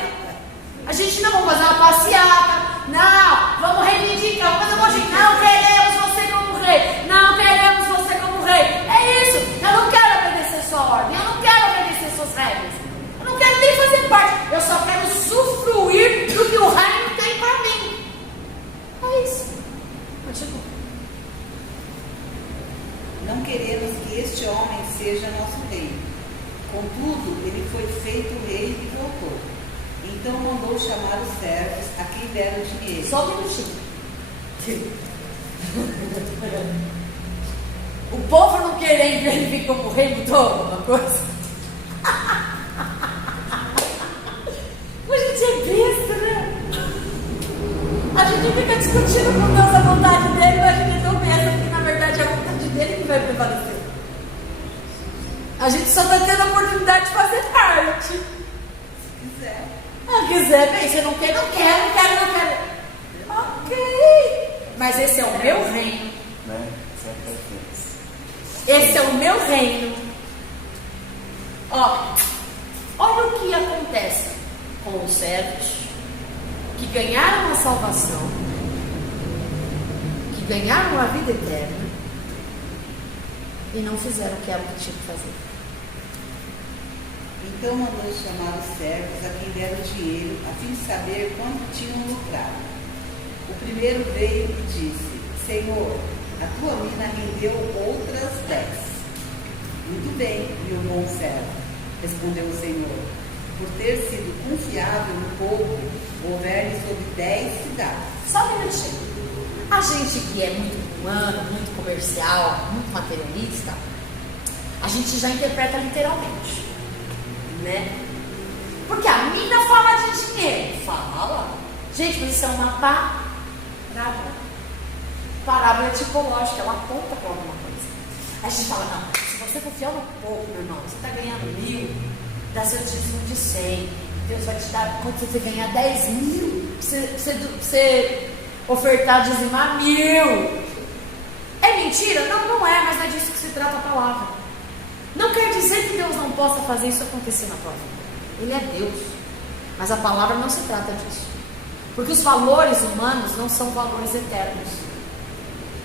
A gente não vai fazer uma passeata. Não, vamos reivindicar, vamos fazer um montinho. Não queremos você como rei. Não queremos você como rei. É isso. Eu não quero obedecer sua ordem. Eu não quero obedecer suas regras. Eu não quero nem fazer parte. Eu só quero usufruir do que o reino tem para mim. É isso. Continua. Não queremos que este homem seja nosso rei. Contudo, ele foi feito rei e voltou. Então mandou chamar os servos a quem deram dinheiro. Só um minutinho. O povo não querendo ele vir como rei, mudou alguma coisa? A gente é besta, né? A gente fica discutindo com Deus a vontade dele, mas a gente é tão besta que na verdade é a vontade dele que vai prevalecer. A gente só está tendo a oportunidade de fazer parte. Se quiser. Quiser, bem, você não quer, não quero. Ok. Mas esse é o meu reino. Né? Esse é o meu reino. Ó, olha o que acontece com os servos que ganharam a salvação, que ganharam a vida eterna e não fizeram o que era o que tinha que fazer. Então mandou chamar os servos a quem deram dinheiro, a fim de saber quanto tinham lucrado. O primeiro veio e disse: Senhor, a tua mina rendeu outras 10. Muito bem, meu bom servo, respondeu o Senhor. Por ter sido confiável no pouco, governe sobre 10 cidades. Só um minutinho. A gente que é muito humano, muito comercial, muito materialista, a gente já interpreta literalmente, né? Porque a mina fala de dinheiro. Fala. Gente, mas isso é uma parábola. Parábola tipológica, ela aponta para alguma coisa. Aí a gente fala, não, se você for fiel no pouco, meu irmão, você está ganhando 1.000, dá seu dízimo de 100. Deus vai te dar, quando você ganhar 10.000, você ofertar, dizimar 1.000. É mentira? Não, não é, mas não é disso que se trata a palavra. Não quer dizer que Deus não possa fazer isso acontecer na tua vida. Ele é Deus. Mas a palavra não se trata disso. Porque os valores humanos não são valores eternos.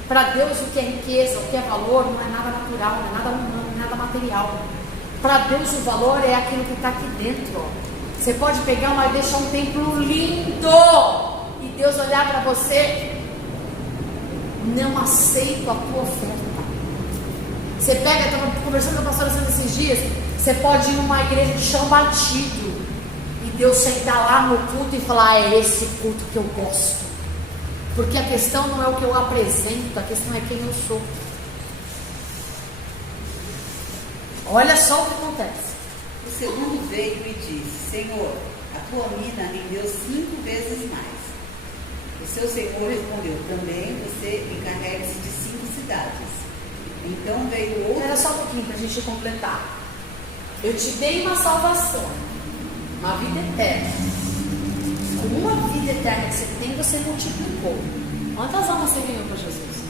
Para Deus, o que é riqueza, o que é valor, não é nada natural, não é nada humano, não é nada material. Para Deus, o valor é aquilo que está aqui dentro. Ó. Você pode pegar e deixar um templo lindo e Deus olhar para você, não aceito a tua oferta. Você pega, eu estava conversando com a pastora Sandra esses dias, você pode ir numa igreja de chão batido e Deus sentar lá no culto e falar: é esse culto que eu gosto. Porque a questão não é o que eu apresento, a questão é quem eu sou. Olha só o que acontece. O segundo veio e disse: Senhor, a tua mina rendeu 5 vezes mais. O seu senhor respondeu: também você encarregue-se de 5 cidades. Então veio outro. Era só um pouquinho para a gente completar. Eu te dei uma salvação, uma vida eterna. Com uma vida eterna que você tem, você multiplicou. Quantas almas você ganhou para Jesus?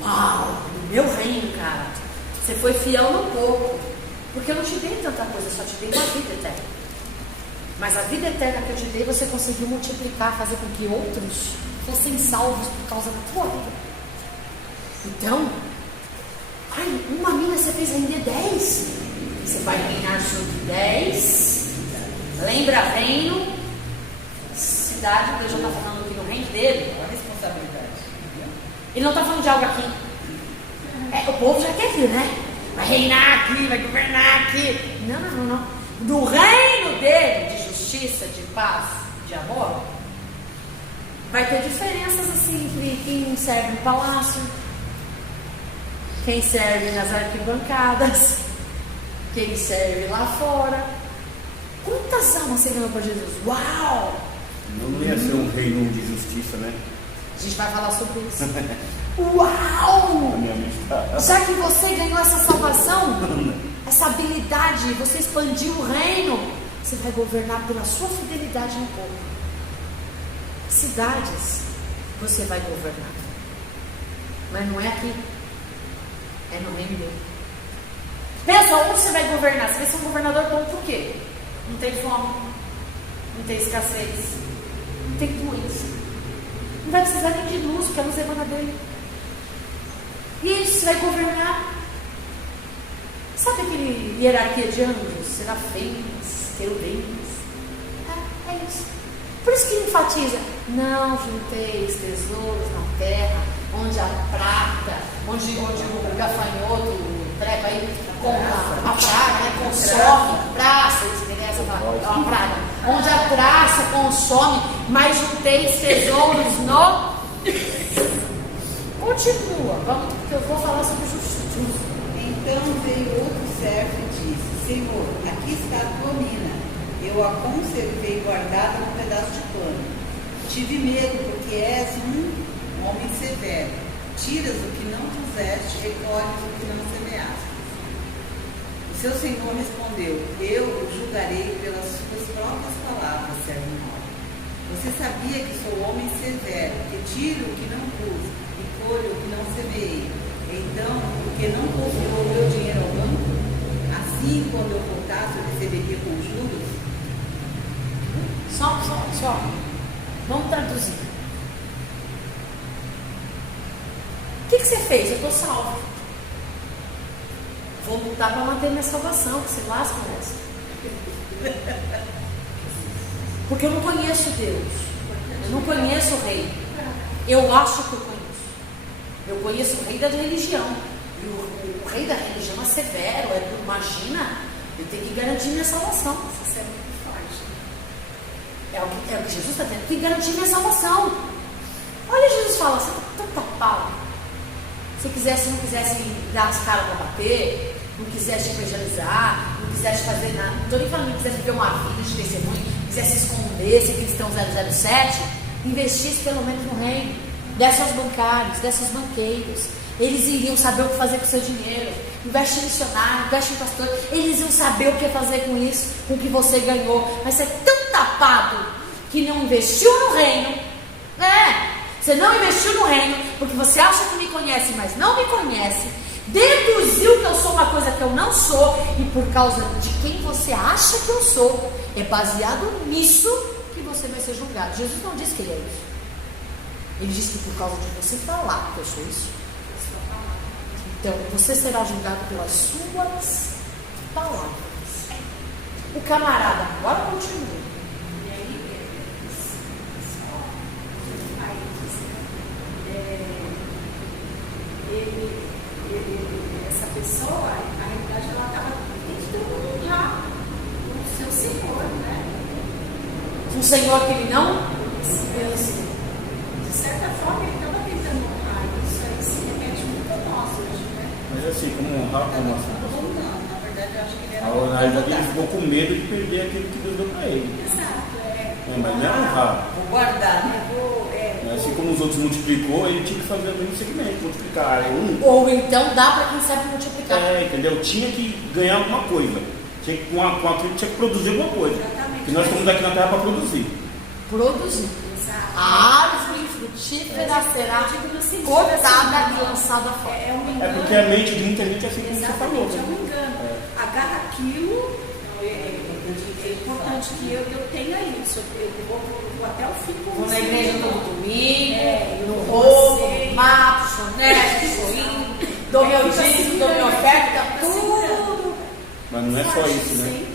Uau! No meu reino, cara. Você foi fiel no pouco. Porque eu não te dei tanta coisa, eu só te dei uma vida eterna. Mas a vida eterna que eu te dei, você conseguiu multiplicar, fazer com que outros fossem salvos por causa da tua vida. Então, uma mina você fez render 10. Você vai reinar sobre 10. Lembra reino, cidade. Deus já está falando aqui no reino dele. A responsabilidade. Ele não está falando de algo aqui. O povo já quer vir, né? Vai reinar aqui, vai governar aqui. Não. No reino dele, de justiça, de paz, de amor, vai ter diferenças assim entre quem serve no palácio, quem serve nas arquibancadas, quem serve lá fora. Quantas almas você ganhou para Jesus? Uau! Não ia ser um reino de justiça, né? A gente vai falar sobre isso. Uau! Já que você ganhou essa salvação, essa habilidade, você expandiu o reino, você vai governar pela sua fidelidade no povo. Cidades você vai governar, mas não é aqui, é no reino dele. Pensa, onde você vai governar? Você vai ser um governador bom por quê? Não tem fome, não tem escassez, não tem doença, não vai precisar nem de luz, porque a luz emana dele. E isso, você vai governar. Sabe aquele hierarquia de anjos? Serafins, querubins. É isso. Por isso que ele enfatiza: não junteis tesouros na terra, onde a prata, onde o gafanhoto trepa aí com a praga, né, consome, praça, eles interessa uma praga, onde a praça consome, mas junteis tesouros no. Continua, vamos, porque eu vou falar sobre justiça. Então veio outro servo e disse: Senhor, aqui está a tua mina. Eu a conservei guardada num pedaço de pano. Tive medo, porque és um homem severo. Tiras o que não puseste, recolhes o que não semeaste. O seu senhor respondeu: eu o julgarei pelas suas próprias palavras, servo mau. Você sabia que sou homem severo, que tiro o que não pus e olho que não semeei. Então, porque não confiou o meu dinheiro ao banco, assim, quando eu voltasse, eu receberia com juros? Só. Vamos traduzir. O que você fez? Eu estou salvo. Vou lutar para manter minha salvação, que se lasca essa. Porque eu não conheço Deus. Eu não conheço o rei. Eu acho que eu conheço. Eu conheço o rei da religião. E o rei da religião é severo, imagina, ele tem que garantir minha salvação. Isso é muito forte. É o que Jesus está tendo, tem que garantir minha salvação. Olha, Jesus fala, você está tão tapado. Se não quisesse dar as caras para bater, não quisesse evangelizar, não quisesse fazer nada, não estou nem falando que quisesse viver uma vida de testemunho, quisesse esconder, ser cristão 007, investisse pelo menos no reino, desse aos bancários, desse aos banqueiros. Eles iriam saber o que fazer com o seu dinheiro. Investe em missionário, investe em pastor. Eles iam saber o que fazer com isso, com o que você ganhou. Mas você é tão tapado que não investiu no reino. Você não investiu no reino porque você acha que me conhece, mas não me conhece. Deduziu que eu sou uma coisa que eu não sou. E por causa de quem você acha que eu sou, é baseado nisso que você vai ser julgado. Jesus não disse que ele é isso. Ele disse que por causa de você falar que eu sou isso. Então, você será julgado pelas suas palavras. O camarada, agora continua. E aí, essa pessoa, na realidade, ela estava tentando honrar o seu Senhor, né? Um Senhor que ele não? De certa forma, ele estava tentando honrar. Isso aí se remete muito a nós hoje, né? Mas assim, como honrar, como assim? Não, na verdade eu acho que ele era Na realidade ele ficou com medo de perder aquilo que Deus deu para ele. Exato, Mas não é honrar. vou guardar, né? Assim como os outros multiplicou, ele tinha que fazer o mesmo segmento, multiplicar. Ou então dá para quem sabe multiplicar. Entendeu? Tinha que ganhar alguma coisa. Com aquilo tinha que produzir alguma coisa. Exatamente. Porque nós estamos aqui na terra para produzir. Produzir. Exato. A árvore frutífera será cortada e lançada fora. É um engano. É porque a mente de muita gente é assim como você falou. Exatamente, é um engano. Agarra aquilo, é importante que eu tenha isso. Eu vou até o fim com Vou você. na igreja todo domingo, no vou roubo, ser- no mato, sou honesto, sou íntimo, dou meu dízimo, dou minha oferta, tudo. Mas não é só isso, né?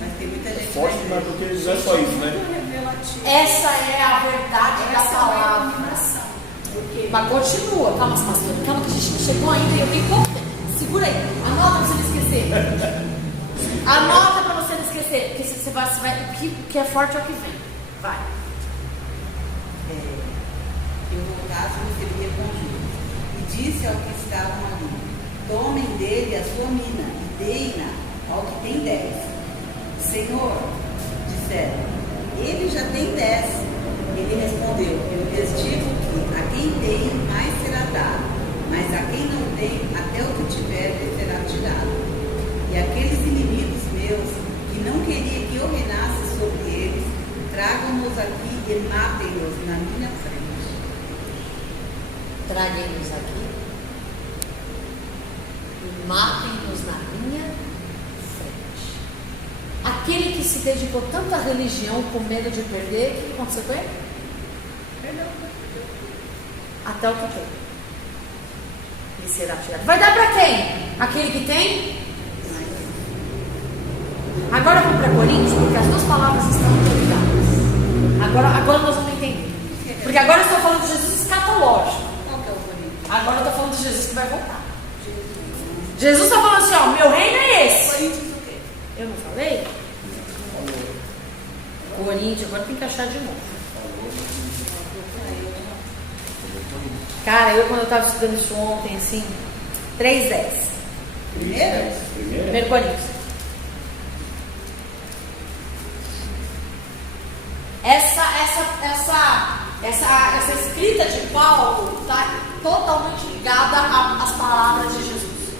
Mas tem muita gente Forte, na mas igreja. porque não é só isso, né? Essa é a verdade da palavra. Mas continua, calma, pastor, calma que a gente não chegou ainda e eu me importo. Segura aí, anota pra você não esquecer. Anota pra você não esquecer, porque você vai, o que é forte é o que vem. Vai. Eu voltasse e receberia com juros. E disse ao que estavam ali: tomem dele a sua mina e deem-na ao que tem 10. Senhor, disseram, ele já tem 10. Ele respondeu: eu lhes digo que a quem tem, mais será dado, mas a quem não tem, até o que tiver lhe será tirado. E aqueles inimigos meus, que não queria que eu reinasse sobre eles, tragam-nos aqui e matem-nos na minha frente. Traguem-nos aqui e matem-nos na minha frente. Aquele que se dedicou tanto à religião com medo de perder, o que aconteceu com ele? Perdeu. Até o que tem. Ele será tirado. Vai dar para quem? Aquele que tem? Agora vamos para Coríntios, porque as duas palavras estão interligadas. Agora nós vamos entender. Porque agora eu estou falando de Jesus escatológico. Qual que é o Coríntios? Agora eu estou falando de Jesus que vai voltar. Jesus está falando assim, ó, meu reino é esse. Coríntios o quê? Eu não falei? Coríntios, agora tem que achar de novo. Cara, eu quando eu estava estudando isso ontem, assim, 3:10. Primeiro? Primeiro Coríntios. Essa escrita de Paulo está totalmente ligada às palavras de Jesus.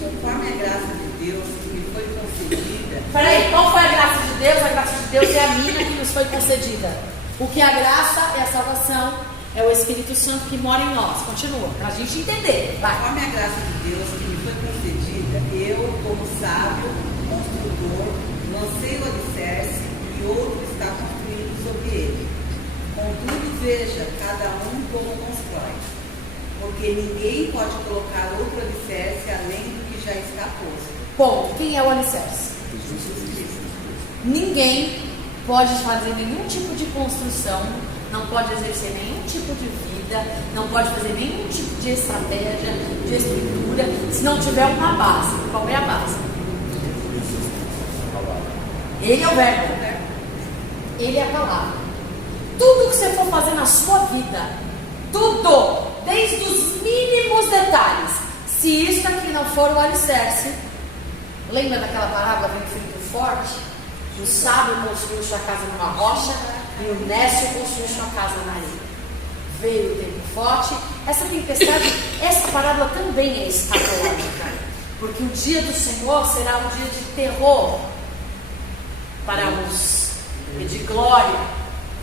Conforme a graça de Deus que me foi concedida, Peraí, qual foi a graça de Deus? A graça de Deus é a mina que nos foi concedida. O que é a graça é a salvação É o Espírito Santo que mora em nós. Continua, para a gente entender. Vai. Conforme a graça de Deus que me foi concedida, eu, como sábio construtor, lancei o alicerce e outro está construindo sobre ele. Contudo, veja cada um como constrói, porque ninguém pode colocar outro alicerce além do que já está posto. Ponto. Quem é o alicerce? Jesus Cristo. Ninguém pode fazer nenhum tipo de construção, não pode exercer nenhum tipo de vida, não pode fazer nenhum tipo de estratégia, de estrutura, se não tiver uma base. Qual é a base? Ele é o verbo. Ele é a palavra. Tudo que você for fazer na sua vida, tudo, desde os mínimos detalhes, se isso aqui não for o alicerce, lembra daquela parábola vem feito forte? O sábio construiu sua casa numa rocha e o nécio construiu sua casa na areia. Veio o tempo forte. Essa tempestade, essa parábola também é escatológica, porque o dia do Senhor será um dia de terror para uns e de glória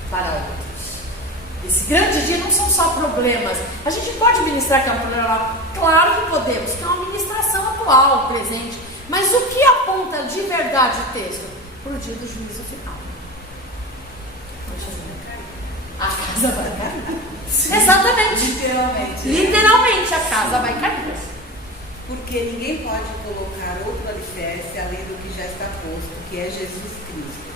para outros. Esse grande dia não são só problemas. A gente pode ministrar que é um problema, claro que podemos, que é uma ministração atual, presente. Mas o que aponta de verdade o texto? Para o dia do juízo final. A casa vai cair. Exatamente. Literalmente a casa vai cair. Porque ninguém pode colocar outro alicerce além do que já está posto, que é Jesus Cristo.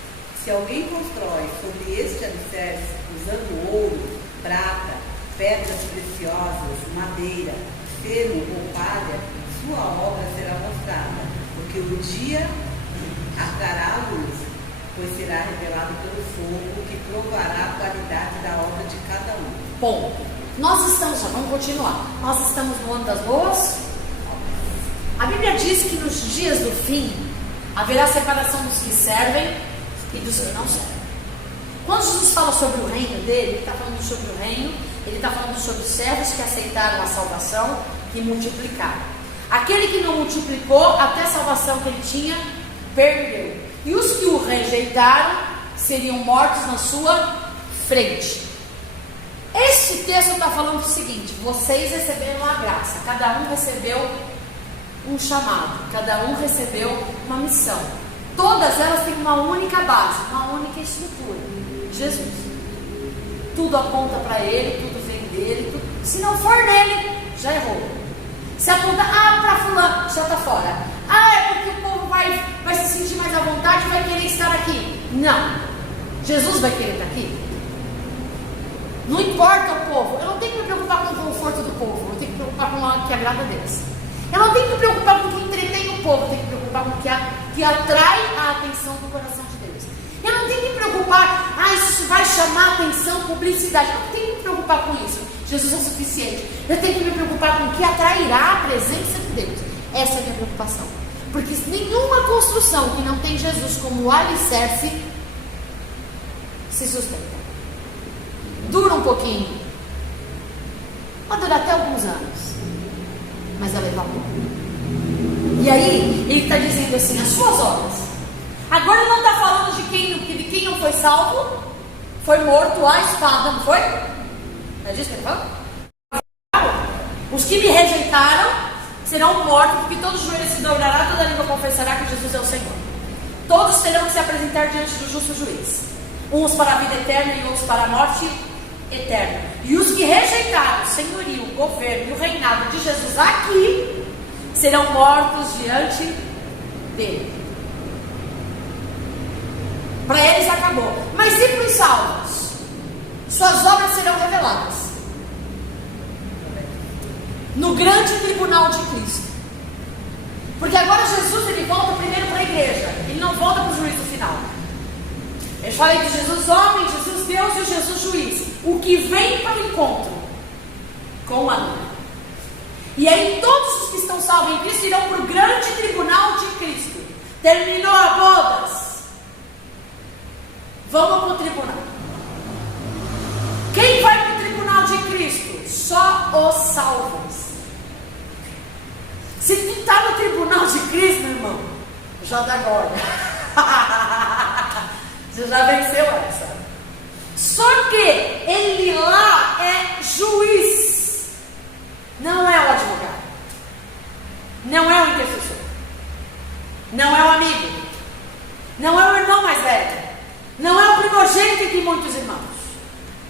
Se alguém constrói sobre este alicerce usando ouro, prata, pedras preciosas, madeira, feno ou palha, sua obra será mostrada, porque o dia trará a luz, pois será revelado pelo fogo que provará a qualidade da obra de cada um. Bom, nós estamos, vamos continuar. Nós estamos no ano das boas. A Bíblia diz que nos dias do fim haverá separação dos que servem e dos que não servem. Quando Jesus fala sobre o reino dele, ele está falando sobre o reino, ele está falando sobre os servos que aceitaram a salvação, que multiplicaram. Aquele que não multiplicou, até a salvação que ele tinha, perdeu. E os que o rejeitaram seriam mortos na sua frente. Este texto está falando o seguinte: vocês receberam a graça, cada um recebeu um chamado, cada um recebeu uma missão. Todas elas têm uma única base, uma única estrutura: Jesus. Tudo aponta para ele, tudo vem dele, tudo. Se não for nele, já errou. Se aponta, para fulano, já está fora. É porque o povo vai se sentir mais à vontade e vai querer estar aqui. Não. Jesus vai querer estar aqui. Não importa o povo. Eu não tenho que me preocupar com o conforto do povo. Eu tenho que me preocupar com o que agrada a Deus. Eu não tenho que me preocupar com o que entretém o povo. Eu tenho que me preocupar com o que atrai a atenção do coração de Deus. Eu não tenho que me preocupar, isso vai chamar a atenção, publicidade. Eu não tenho que me preocupar com isso. Jesus é suficiente. Eu tenho que me preocupar com o que atrairá a presença de Deus. Essa é a minha preocupação. Porque nenhuma construção que não tem Jesus como alicerce se sustenta. Dura um pouquinho. Pode durar até alguns anos. Mas ela evapora. E aí, ele está dizendo assim: as suas obras. Agora ele não está falando de quem não foi salvo, foi morto à espada, não foi? Não é disso que ele fala? Os que me rejeitaram serão mortos, porque todo joelho se dobrará, toda língua confessará que Jesus é o Senhor. Todos terão que se apresentar diante do justo juiz, uns para a vida eterna e outros para a morte eterna. E os que rejeitaram o senhorio, o governo e o reinado de Jesus aqui serão mortos diante dele. Para eles acabou. Mas e para os salvos? Suas obras serão reveladas no grande tribunal de Cristo. Porque agora Jesus, ele volta primeiro para a igreja. Ele não volta para o juízo final. Eu falei de Jesus homem, Jesus Deus e o Jesus juiz. O que vem para o encontro com a noiva. E aí todos os que estão salvos em Cristo irão para o grande tribunal de Cristo. Terminou a bodas. Vamos para o tribunal. Quem vai para o tribunal de Cristo? Só os salvos. Se tu está no tribunal de Cristo, meu irmão, já dá glória. Você já venceu essa. Só que ele lá é juiz, não é o advogado, não é o intercessor, não é o amigo, não é o irmão mais velho, não é o primogênito entre muitos irmãos.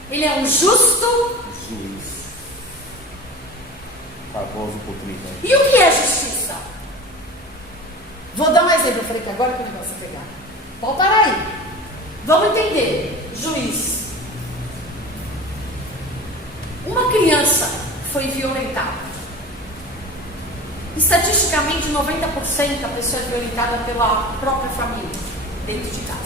Ele é um justo juiz. Famosa oportunidade. E o que é justiça? Vou dar um exemplo. Eu falei que agora que o negócio é pegar. Voltar aí. Vamos entender. Juiz. Uma criança foi violentada. Estatisticamente, 90% a pessoa é violentada pela própria família, dentro de casa.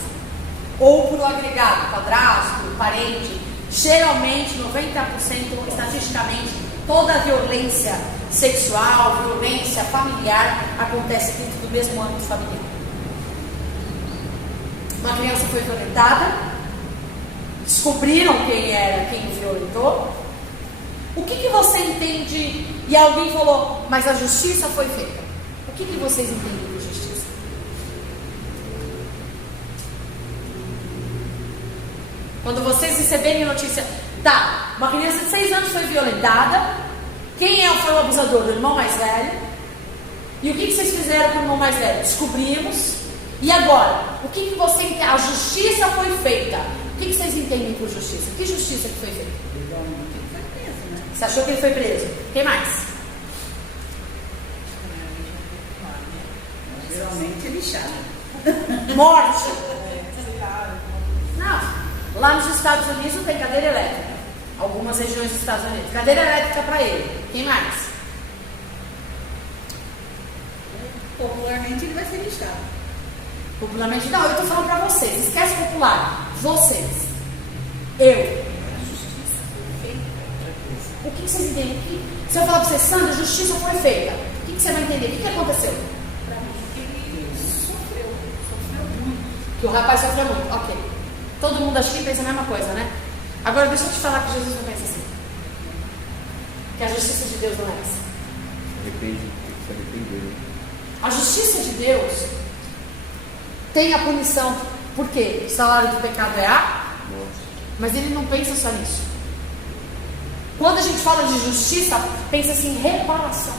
Ou por um agregado, padrasto, parente. Geralmente, 90%, estatisticamente, toda a violência sexual, violência familiar acontece dentro do mesmo âmbito familiar. Uma criança foi violentada, descobriram quem era quem o violentou. O que você entende? E alguém falou, mas a justiça foi feita. O que vocês entendem de justiça? Quando vocês receberem notícia, tá, uma criança de 6 anos foi violentada, quem foi o abusador? O irmão mais velho. E o que vocês fizeram com o irmão mais velho? Descobrimos. E agora, o que você entende? A justiça foi feita. O que vocês entendem por justiça? Que justiça que foi feita? Você achou que ele foi preso? Quem mais? Geralmente ele chama. Morte. Não. Lá nos Estados Unidos não tem cadeira elétrica. Algumas regiões dos Estados Unidos. Cadeira elétrica para ele. Quem mais? Popularmente ele vai ser lixado. Popularmente não, eu estou falando para vocês. Esquece popular. Vocês. Eu. O que vocês entendem? Se eu falar para você, Sandra, a justiça foi feita. O que você vai entender? O que aconteceu? Para mim, ele sofreu muito. Que o rapaz sofreu muito. Ok. Todo mundo aqui pensa a mesma coisa, né? Agora deixa eu te falar que Jesus não pensa assim. Que a justiça de Deus não é essa. Depende, tem que se arrepender. A justiça de Deus tem a punição. Por quê? O salário do pecado é a morte. Mas ele não pensa só nisso. Quando a gente fala de justiça, pensa assim em reparação.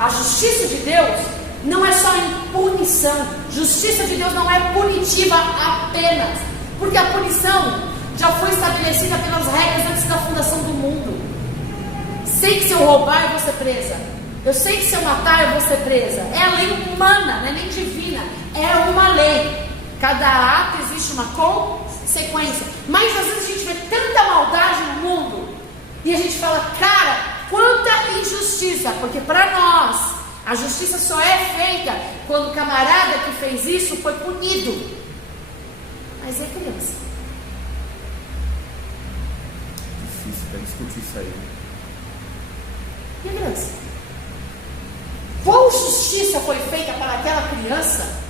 A justiça de Deus não é só em punição. Justiça de Deus não é punitiva apenas. Porque a punição já foi estabelecida pelas regras antes da fundação do mundo. Sei que se eu roubar eu vou ser presa. Eu sei que se eu matar eu vou ser presa. É a lei humana, não é nem divina. É uma lei. Cada ato existe uma consequência. Mas às vezes a gente vê tanta maldade no mundo e a gente fala, cara, quanta injustiça. Porque para nós a justiça só é feita quando o camarada que fez isso foi punido. Mas é criança. Difícil para discutir isso aí. E a criança? Qual justiça foi feita para aquela criança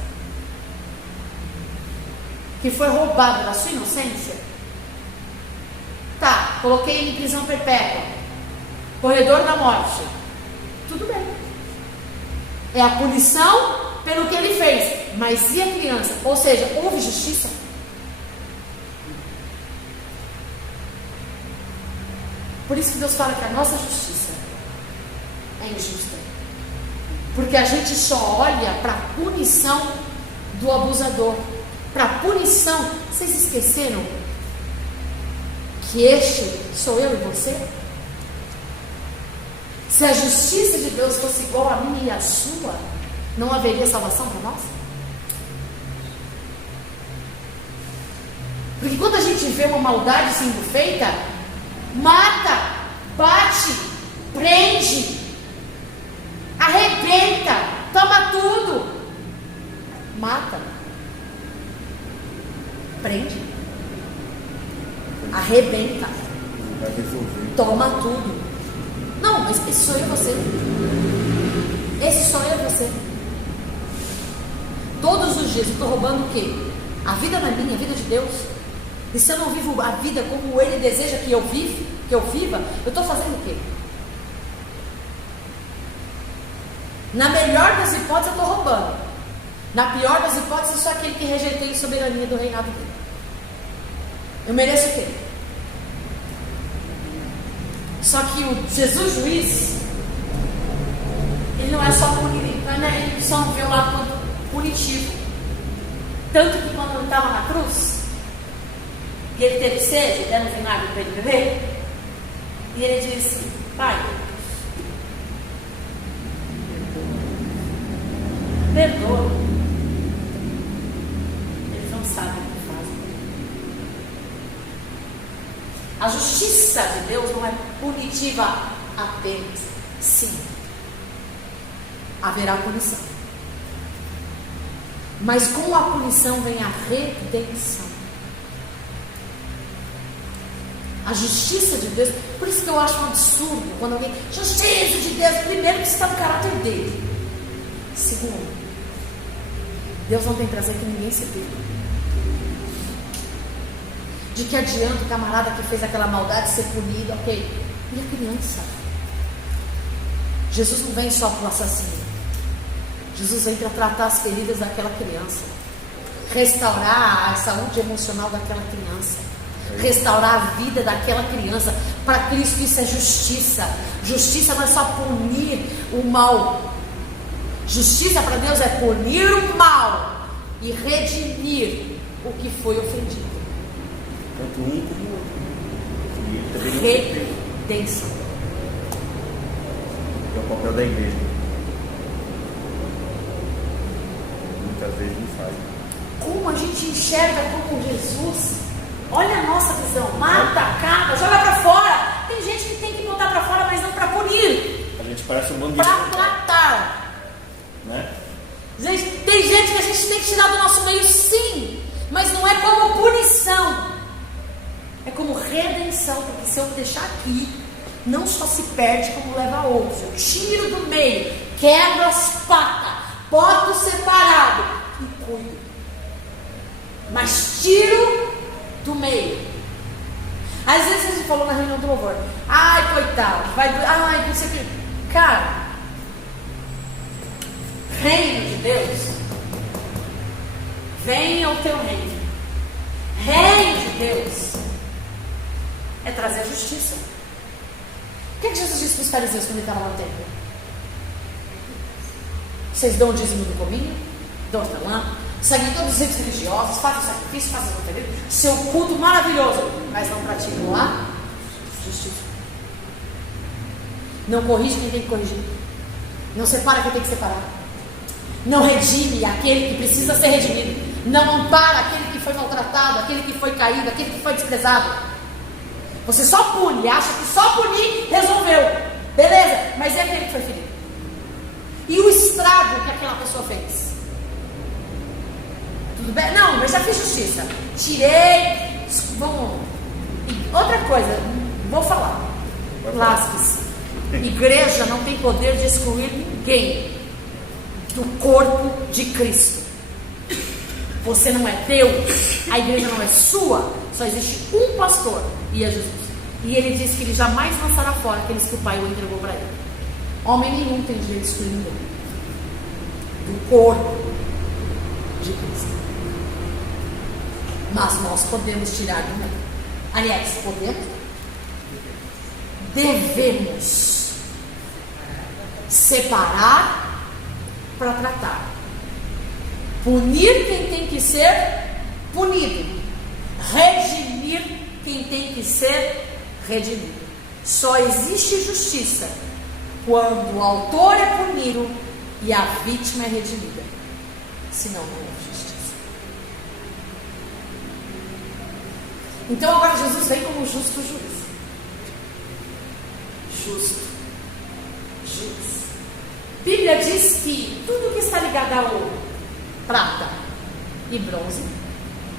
que foi roubada da sua inocência? Tá, coloquei ele em prisão perpétua, corredor da morte. Tudo bem. É a punição pelo que ele fez. Mas e a criança? Ou seja, houve justiça? Por isso que Deus fala que a nossa justiça é injusta. Porque a gente só olha para a punição do abusador. Para a punição. Vocês esqueceram que este sou eu e você? Se a justiça de Deus fosse igual a minha e a sua, não haveria salvação para nós? Porque quando a gente vê uma maldade sendo feita, mata, bate, prende, arrebenta, toma tudo. Mata, prende, arrebenta, Vai resolver. toma tudo. Não, mas esse sou eu e você. Esse sou eu e você. Todos os dias eu estou roubando o quê? A vida não é minha, a vida de Deus. E se eu não vivo a vida como Ele deseja que eu viva, eu estou fazendo o quê? Na melhor das hipóteses eu estou roubando. Na pior das hipóteses eu sou aquele que rejeitei a soberania do reinado dele. Eu mereço o quê? Só que o Jesus juiz, ele não é só punitivo, né? Ele só não vê o lado punitivo. Tanto que quando ele estava na cruz, e ele teve sede, deram vinagre para ele beber, e ele disse: Pai, perdoa. Eles não sabem o que fazem. A justiça de Deus não é punitiva apenas. Sim, haverá punição. Mas com a punição vem a redenção. A justiça de Deus. Por isso que eu acho um absurdo quando alguém... Justiça de Deus. Primeiro, que está no caráter dele. Segundo, Deus não tem prazer que ninguém se perca. De que adianta o camarada que fez aquela maldade ser punido? Ok. E a criança? Jesus não vem só para o assassino. Jesus vem para tratar as feridas daquela criança, restaurar a saúde emocional daquela criança, restaurar a vida daquela criança. Para Cristo isso é justiça. Justiça não é só punir o mal. Justiça para Deus é punir o mal e redimir o que foi ofendido. Tanto um como o outro. Redenção. É o papel da igreja. Muitas vezes não faz. Como a gente enxerga como Jesus? Olha a nossa visão. Mata, acaba, joga para fora. Tem gente que tem que botar para fora, mas não para punir. A gente parece um bando de... Para tratar. Né? Gente, tem gente que a gente tem que tirar do nosso meio, sim. Mas não é como punição. É como redenção. Porque se eu deixar aqui, não só se perde, como leva a outros. Eu tiro do meio, quebro as patas, boto separado e cuido. Mas tiro do meio. Às vezes a gente falou na reunião do louvor: ai, coitado, ai, não sei o que. Cara, reino de Deus, venha o teu reino. Reino de Deus é trazer a justiça. O que Jesus disse para os fariseus quando ele estava no templo? Vocês dão o dízimo do cominho, dão a talã, seguem todos os ritos religiosos, fazem o sacrifício, fazem o oferenda, seu culto maravilhoso, mas não praticam a justiça. Não corrige quem tem que corrigir. Não separa quem tem que separar. Não redime aquele que precisa ser redimido. Não ampara aquele que foi maltratado, aquele que foi caído, aquele que foi desprezado. Você só pune, acha que só punir resolveu. Beleza, mas é aquele que foi ferido. E o estrago que aquela pessoa fez? Tudo bem? Não, mas já fiz justiça. Tirei. Vamos. E outra coisa, vou falar. Lasque-se. Igreja não tem poder de excluir ninguém do corpo de Cristo. Você não é Deus, a igreja não é sua, só existe um pastor, e é Jesus. E ele disse que ele jamais lançará fora aqueles que o Pai o entregou para ele. Homem nenhum tem direito de excluir ninguém do corpo de Cristo. Mas nós podemos tirar do meio. Aliás, podemos? Devemos separar para tratar. Punir quem tem que ser punido. Redimir quem tem que ser redimido. Só existe justiça quando o autor é punido e a vítima é redimida. Senão não é justiça. Então agora Jesus vem como justo juiz. Justo juiz. A Bíblia diz que tudo que está ligado a ouro, prata e bronze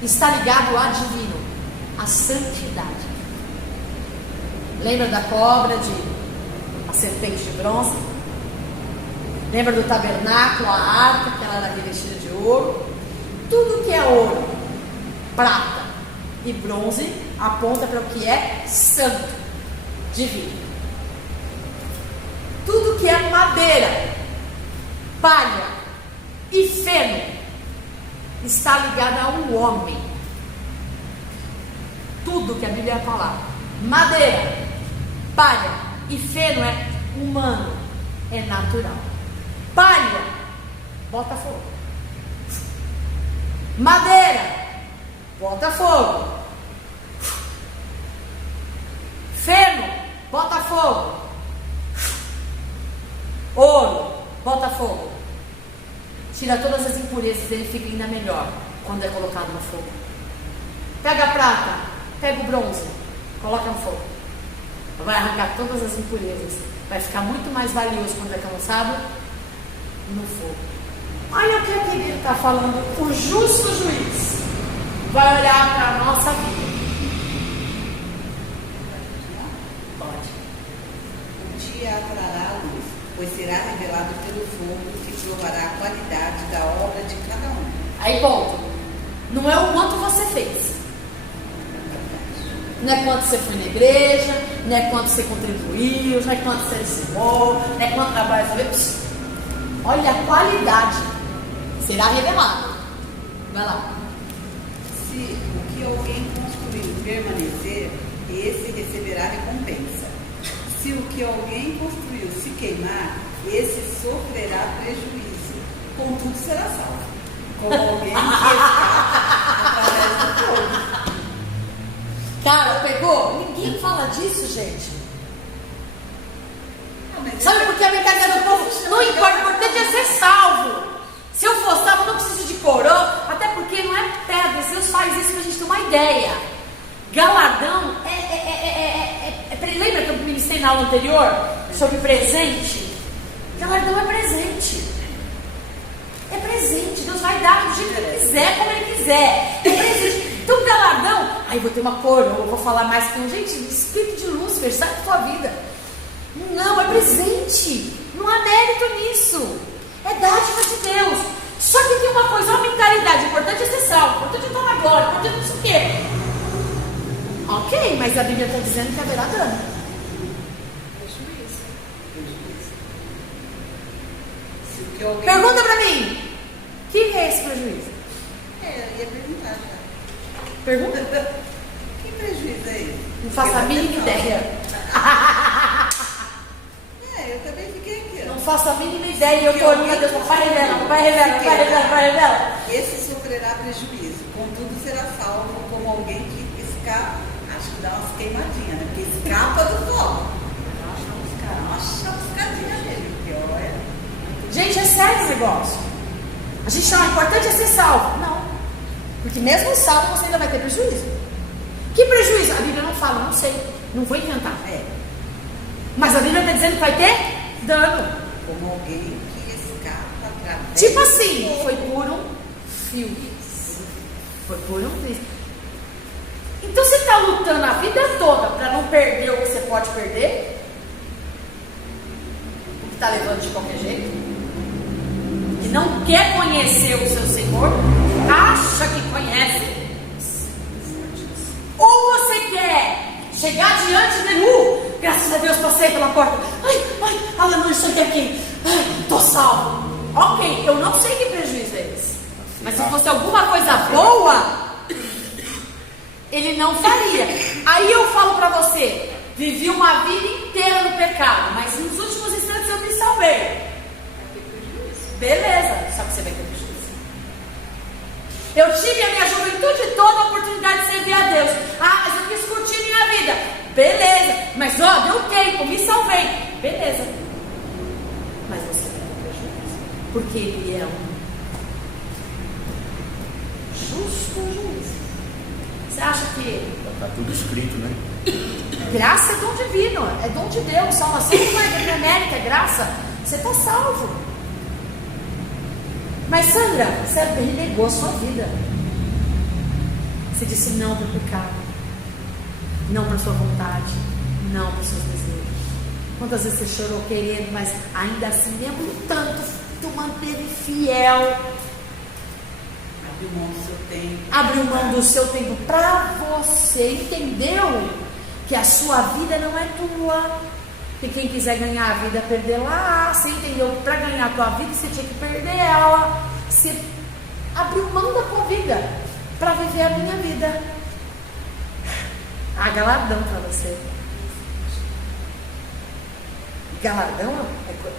está ligado a divino, a santidade. Lembra da cobra, a serpente de bronze? Lembra do tabernáculo, a arca, que ela era revestida de ouro? Tudo que é ouro, prata e bronze aponta para o que é santo, divino. Tudo que é madeira, palha e feno está ligado a um homem. tudo que a Bíblia fala. Madeira, palha e feno é humano, é natural. Palha, bota fogo. Madeira, bota fogo. Feno, bota fogo. Ouro, bota fogo. Tira todas as impurezas, ele fica ainda melhor quando é colocado no fogo. Pega a prata, pega o bronze, coloca no fogo. Vai arrancar todas as impurezas. Vai ficar muito mais valioso quando é lançado no fogo. Olha o que a Bíblia está falando. O justo juiz vai olhar para a nossa vida. Pode. O dia trará a luz, pois será revelado pelo fogo que provará a qualidade da obra de cada um. Aí ponto. Não é o quanto você fez. Não é quanto você foi na igreja, não é quanto você contribuiu, não é quanto você ensinou, não é quanto trabalho você fez. Olha a qualidade. Será revelado. Vai lá. Se o que alguém construiu permanecer, esse receberá recompensa. Se o que alguém construiu se queimar, esse sofrerá prejuízo. Contudo, será salvo. Como alguém que escapa através do fogo. Cara, pegou? Ninguém fala disso, gente. Não, Sabe por que a mentalidade do povo não importa? O importante é ser salvo. Se eu for salvo, eu não preciso de coroa. Até porque não é pedra. Deus faz isso pra gente ter uma ideia. Galardão lembra que eu ministrei na aula anterior sobre presente? Galardão é presente. É presente. Deus vai dar do jeito que Ele quiser, como Ele quiser. É presente. Então, galardão, aí vou ter uma coroa, vou falar mais com gente, espírito de Lúcifer, sai da tua vida. Não, é presente. Não há mérito nisso. É dádiva de Deus. Só que tem uma coisa, uma mentalidade. O importante é ser salvo, o importante é estar na glória, o importante é não sei o quê. Ok, mas a Bíblia está dizendo que haverá dano. Pergunta para mim. Que é esse prejuízo? Eu ia perguntar já. Pergunta? Que prejuízo é esse? Não faço a mínima ideia. Eu também fiquei aqui. Não faço a mínima ideia. E eu estou olhando a Deus. Vai revela. Esse sofrerá prejuízo. Contudo, será salvo como alguém que escapa. Acho que dá umas queimadinhas, né? Porque escapa do fogo. Nossa, uma piscadinha dele. Porque olha. Gente, é sério o negócio. A gente não, o importante é ser salvo. Não. Porque mesmo salvo você ainda vai ter prejuízo. Que prejuízo? A Bíblia não fala, não sei. Não vou inventar. Mas a Bíblia está dizendo que vai ter dano. Como alguém que escapa através. Tipo assim, foi por um fio. Foi por um fio. Então você está lutando a vida toda para não perder o que você pode perder? O que está levando de qualquer jeito? E não quer conhecer o seu Senhor? Acha que conhece? Ou você quer chegar diante dele, graças a Deus passei pela porta, aleluia, cheguei aqui, tô salvo. Ok, eu não sei que prejuízo é esse, mas se fosse alguma coisa boa, ele não faria. Aí eu falo pra você, vivi uma vida inteira no pecado, mas nos últimos instantes eu me salvei. Beleza, só que você vai ter prejuízo. Eu tive a minha juventude toda a oportunidade de servir a Deus. Mas eu quis curtir minha vida. Beleza, mas deu tempo, me salvei. Beleza. Mas você vai ter prejuízo. Porque Ele é um justo juiz. Você acha que está tudo escrito, né? Graça é dom divino, é dom de Deus. Salvação não é mérito, é graça. Você está salvo. Mas Sandra, você renegou a sua vida. Você disse não para o pecado, não para a sua vontade, não para os seus desejos. Quantas vezes você chorou querendo, mas ainda assim, mesmo tanto, tu manteve fiel. Abriu mão do seu tempo. Abriu mão do seu tempo para você. Entendeu que a sua vida não é tua. Que quem quiser ganhar a vida, perder lá. Você entendeu? Para ganhar a tua vida, você tinha que perder ela. Você abriu mão da tua vida para viver a minha vida. Ah, galardão para você. Galardão é coisa.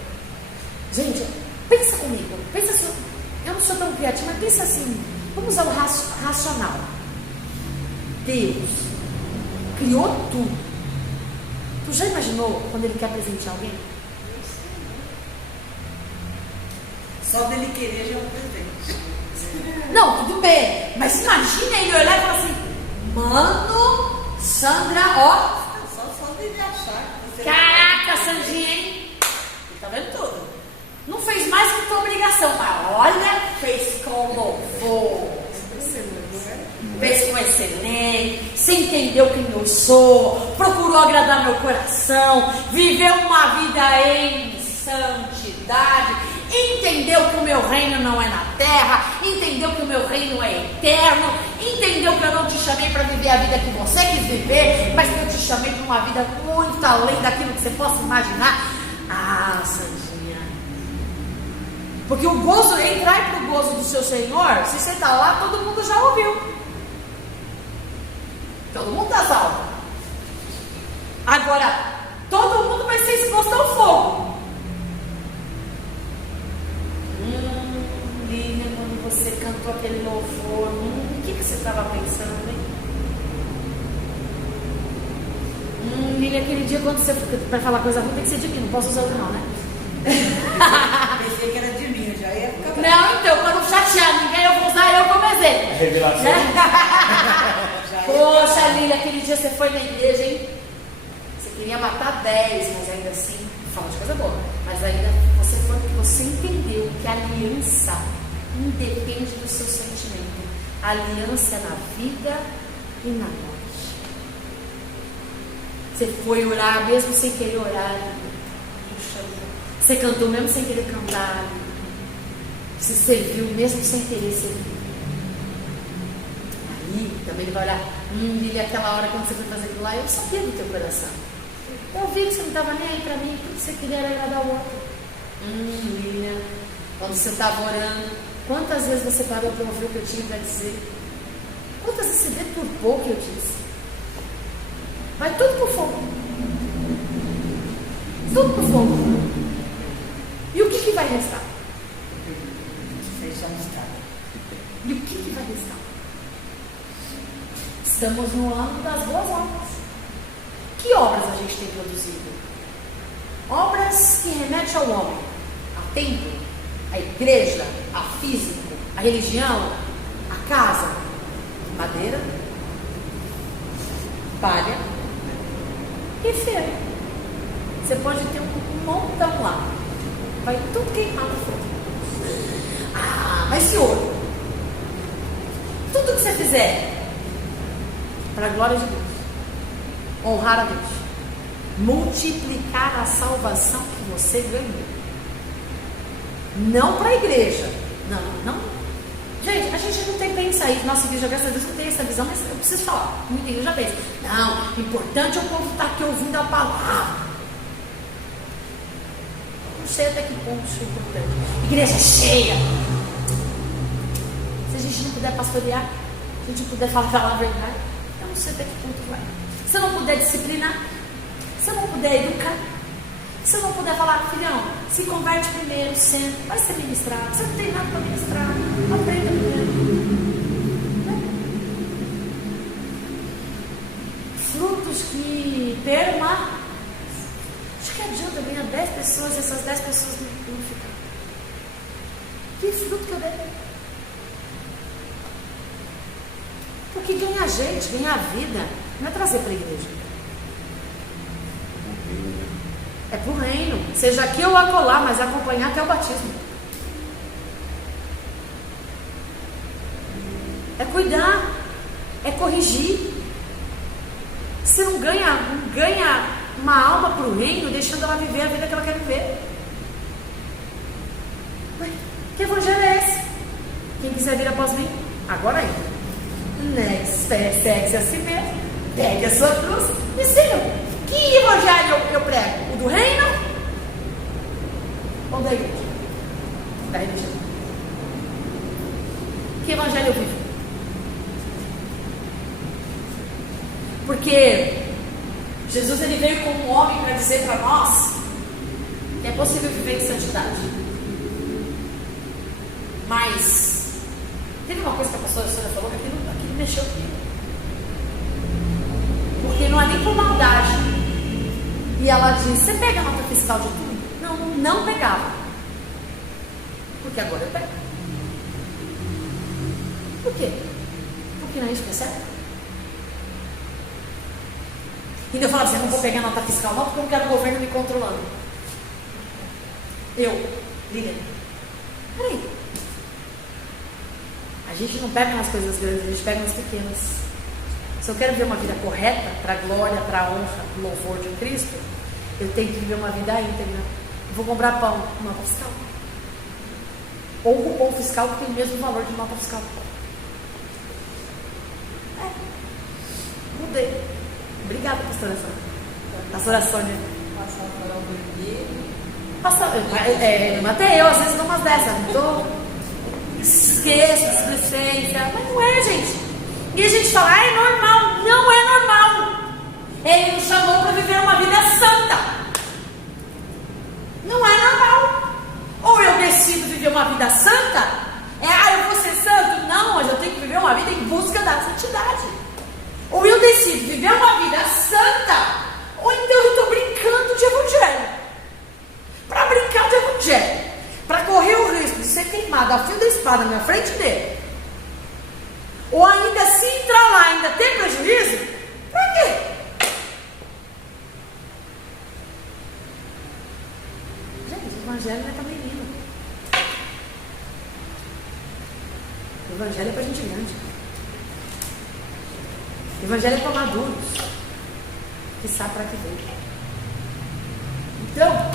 Gente, pensa comigo. Pensa assim. Eu não sou tão criativa, mas pensa assim. Vamos usar o racional. Deus criou tudo. Tu já imaginou quando Ele quer presentear alguém? Só dele querer já é um presente. Não, tudo bem. Mas imagina ele olhar e falar assim: mano, Sandra, ó. Só dele achar que você. Caraca, Sandrinha, hein? Tá vendo tudo? Não fez mais que tua obrigação, mas olha, fez com louvor. Fez com excelência, você entendeu quem eu sou, procurou agradar meu coração, viveu uma vida em santidade, entendeu que o meu reino não é na terra, entendeu que o meu reino é eterno, entendeu que eu não te chamei para viver a vida que você quis viver, mas que eu te chamei para uma vida muito além daquilo que você possa imaginar. Ah, Sandrinha, porque o gozo, entrar para o gozo do seu Senhor, se você está lá, todo mundo já ouviu. Todo mundo está salvo. Agora, todo mundo vai ser exposto ao fogo. Lília, quando você cantou aquele louvor, o que você estava pensando, hein? Lília, aquele dia quando você vai falar coisa ruim, tem que ser de mim, não posso usar outro não, né? Pensei que era de mim, eu já ia ficar. Não, então, quando chatear ninguém, eu vou usar eu como exemplo. Revelação. Poxa, Lília, aquele dia você foi na igreja, hein? Você queria matar 10, mas ainda assim, fala de coisa boa. Mas ainda você foi porque você entendeu que a aliança independe do seu sentimento. A aliança é na vida e na morte. Você foi orar mesmo sem querer orar. Puxa, você cantou mesmo sem querer cantar. Você serviu mesmo sem querer servir. Aí também ele vai olhar, Lília, aquela hora quando você foi fazer aquilo lá, eu sabia do teu coração. Eu vi que você não estava nem aí para mim, porque você queria era agradar o outro. Lília, quando você estava orando, quantas vezes você parou para ouvir o que eu tinha para dizer? Quantas vezes você deturpou o que eu disse? Vai tudo pro fogo. Tudo pro fogo. E o que vai restar? E o que vai restar? Estamos no ano das boas obras. Que obras a gente tem produzido? Obras que remetem ao homem, a templo, a igreja, a físico, a religião, a casa, madeira, palha e feira. Você pode ter um montão lá, vai tudo queimar no fogo. Ah, mas e ouro? Tudo que você fizer para a glória de Deus, honrar a Deus, multiplicar a salvação que você ganhou, não para a igreja, não. Gente, a gente não tem que pensar isso. Nossa igreja, graças a Deus, não tem essa visão, mas eu preciso falar. Muita igreja pensa, não, o importante é o povo estar aqui ouvindo a palavra. Não sei até que ponto isso é importante. Igreja cheia. Se a gente não puder pastorear, se a gente não puder falar a verdade, eu não sei até que ponto vai. Se eu não puder disciplinar, se eu não puder educar, se eu não puder falar, filhão, se converte primeiro, senta, vai ser ministrado. Você não tem nada para ministrar, aprenda primeiro. Frutos que permanecem. Acho que adianta ganhar 10 pessoas e essas 10 pessoas não ficam. Que fruto que eu dei? Porque ganhar gente, ganhar vida, não é trazer para a igreja. É para o reino. Seja aqui ou acolá, mas acompanhar até o batismo. É cuidar. É corrigir. Você não ganha uma alma para o reino deixando ela viver a vida que ela quer viver. Ué, que evangelho é esse? Quem quiser vir após mim, agora entra. Segue-se a si mesmo, pegue a sua cruz e siga. Que evangelho eu prego? O do reino ou da igreja? Da religião. Que evangelho eu vivo? Porque Porque Jesus ele veio como homem para dizer para nós que é possível viver em santidade. Mas teve uma coisa que a pastora Sônia falou que aquilo mexeu comigo. Porque não é nem por maldade. E ela diz: você pega a nota fiscal de tudo? Não pegava. Porque agora eu pego. Por quê? Porque não é isso que é certo. E eu falava assim: eu não vou pegar a nota fiscal não, porque eu não quero o governo me controlando. Lilian, peraí. A gente não pega nas coisas grandes, a gente pega nas pequenas. Se eu quero viver uma vida correta, para a glória, para a honra, para o louvor de Cristo, eu tenho que viver uma vida íntegra. Eu vou comprar pão, nota fiscal. Ou cupom fiscal que tem o mesmo valor de nota fiscal. Mudei. Obrigada, pastora Sônia. Pastora Sônia. Até eu, às vezes, dou umas dessas. Esqueço, displicência. Mas não é, gente. E a gente fala: é normal. Não é normal. Ele nos chamou para viver uma vida santa. Não é normal. Ou eu decido viver uma vida santa. Eu vou ser santo. Não, mas eu tenho que viver uma vida em busca da santidade. Ou eu decido viver uma vida santa, ou então eu estou brincando de evangelho. Para brincar de evangelho, para correr o risco de ser queimado a fio da espada na frente dele, ou ainda se entrar lá, ainda ter prejuízo, para quê? Gente, o evangelho não é para menino. O evangelho é para gente grande. O evangelho é para maduros, que sabe para que veio. Então,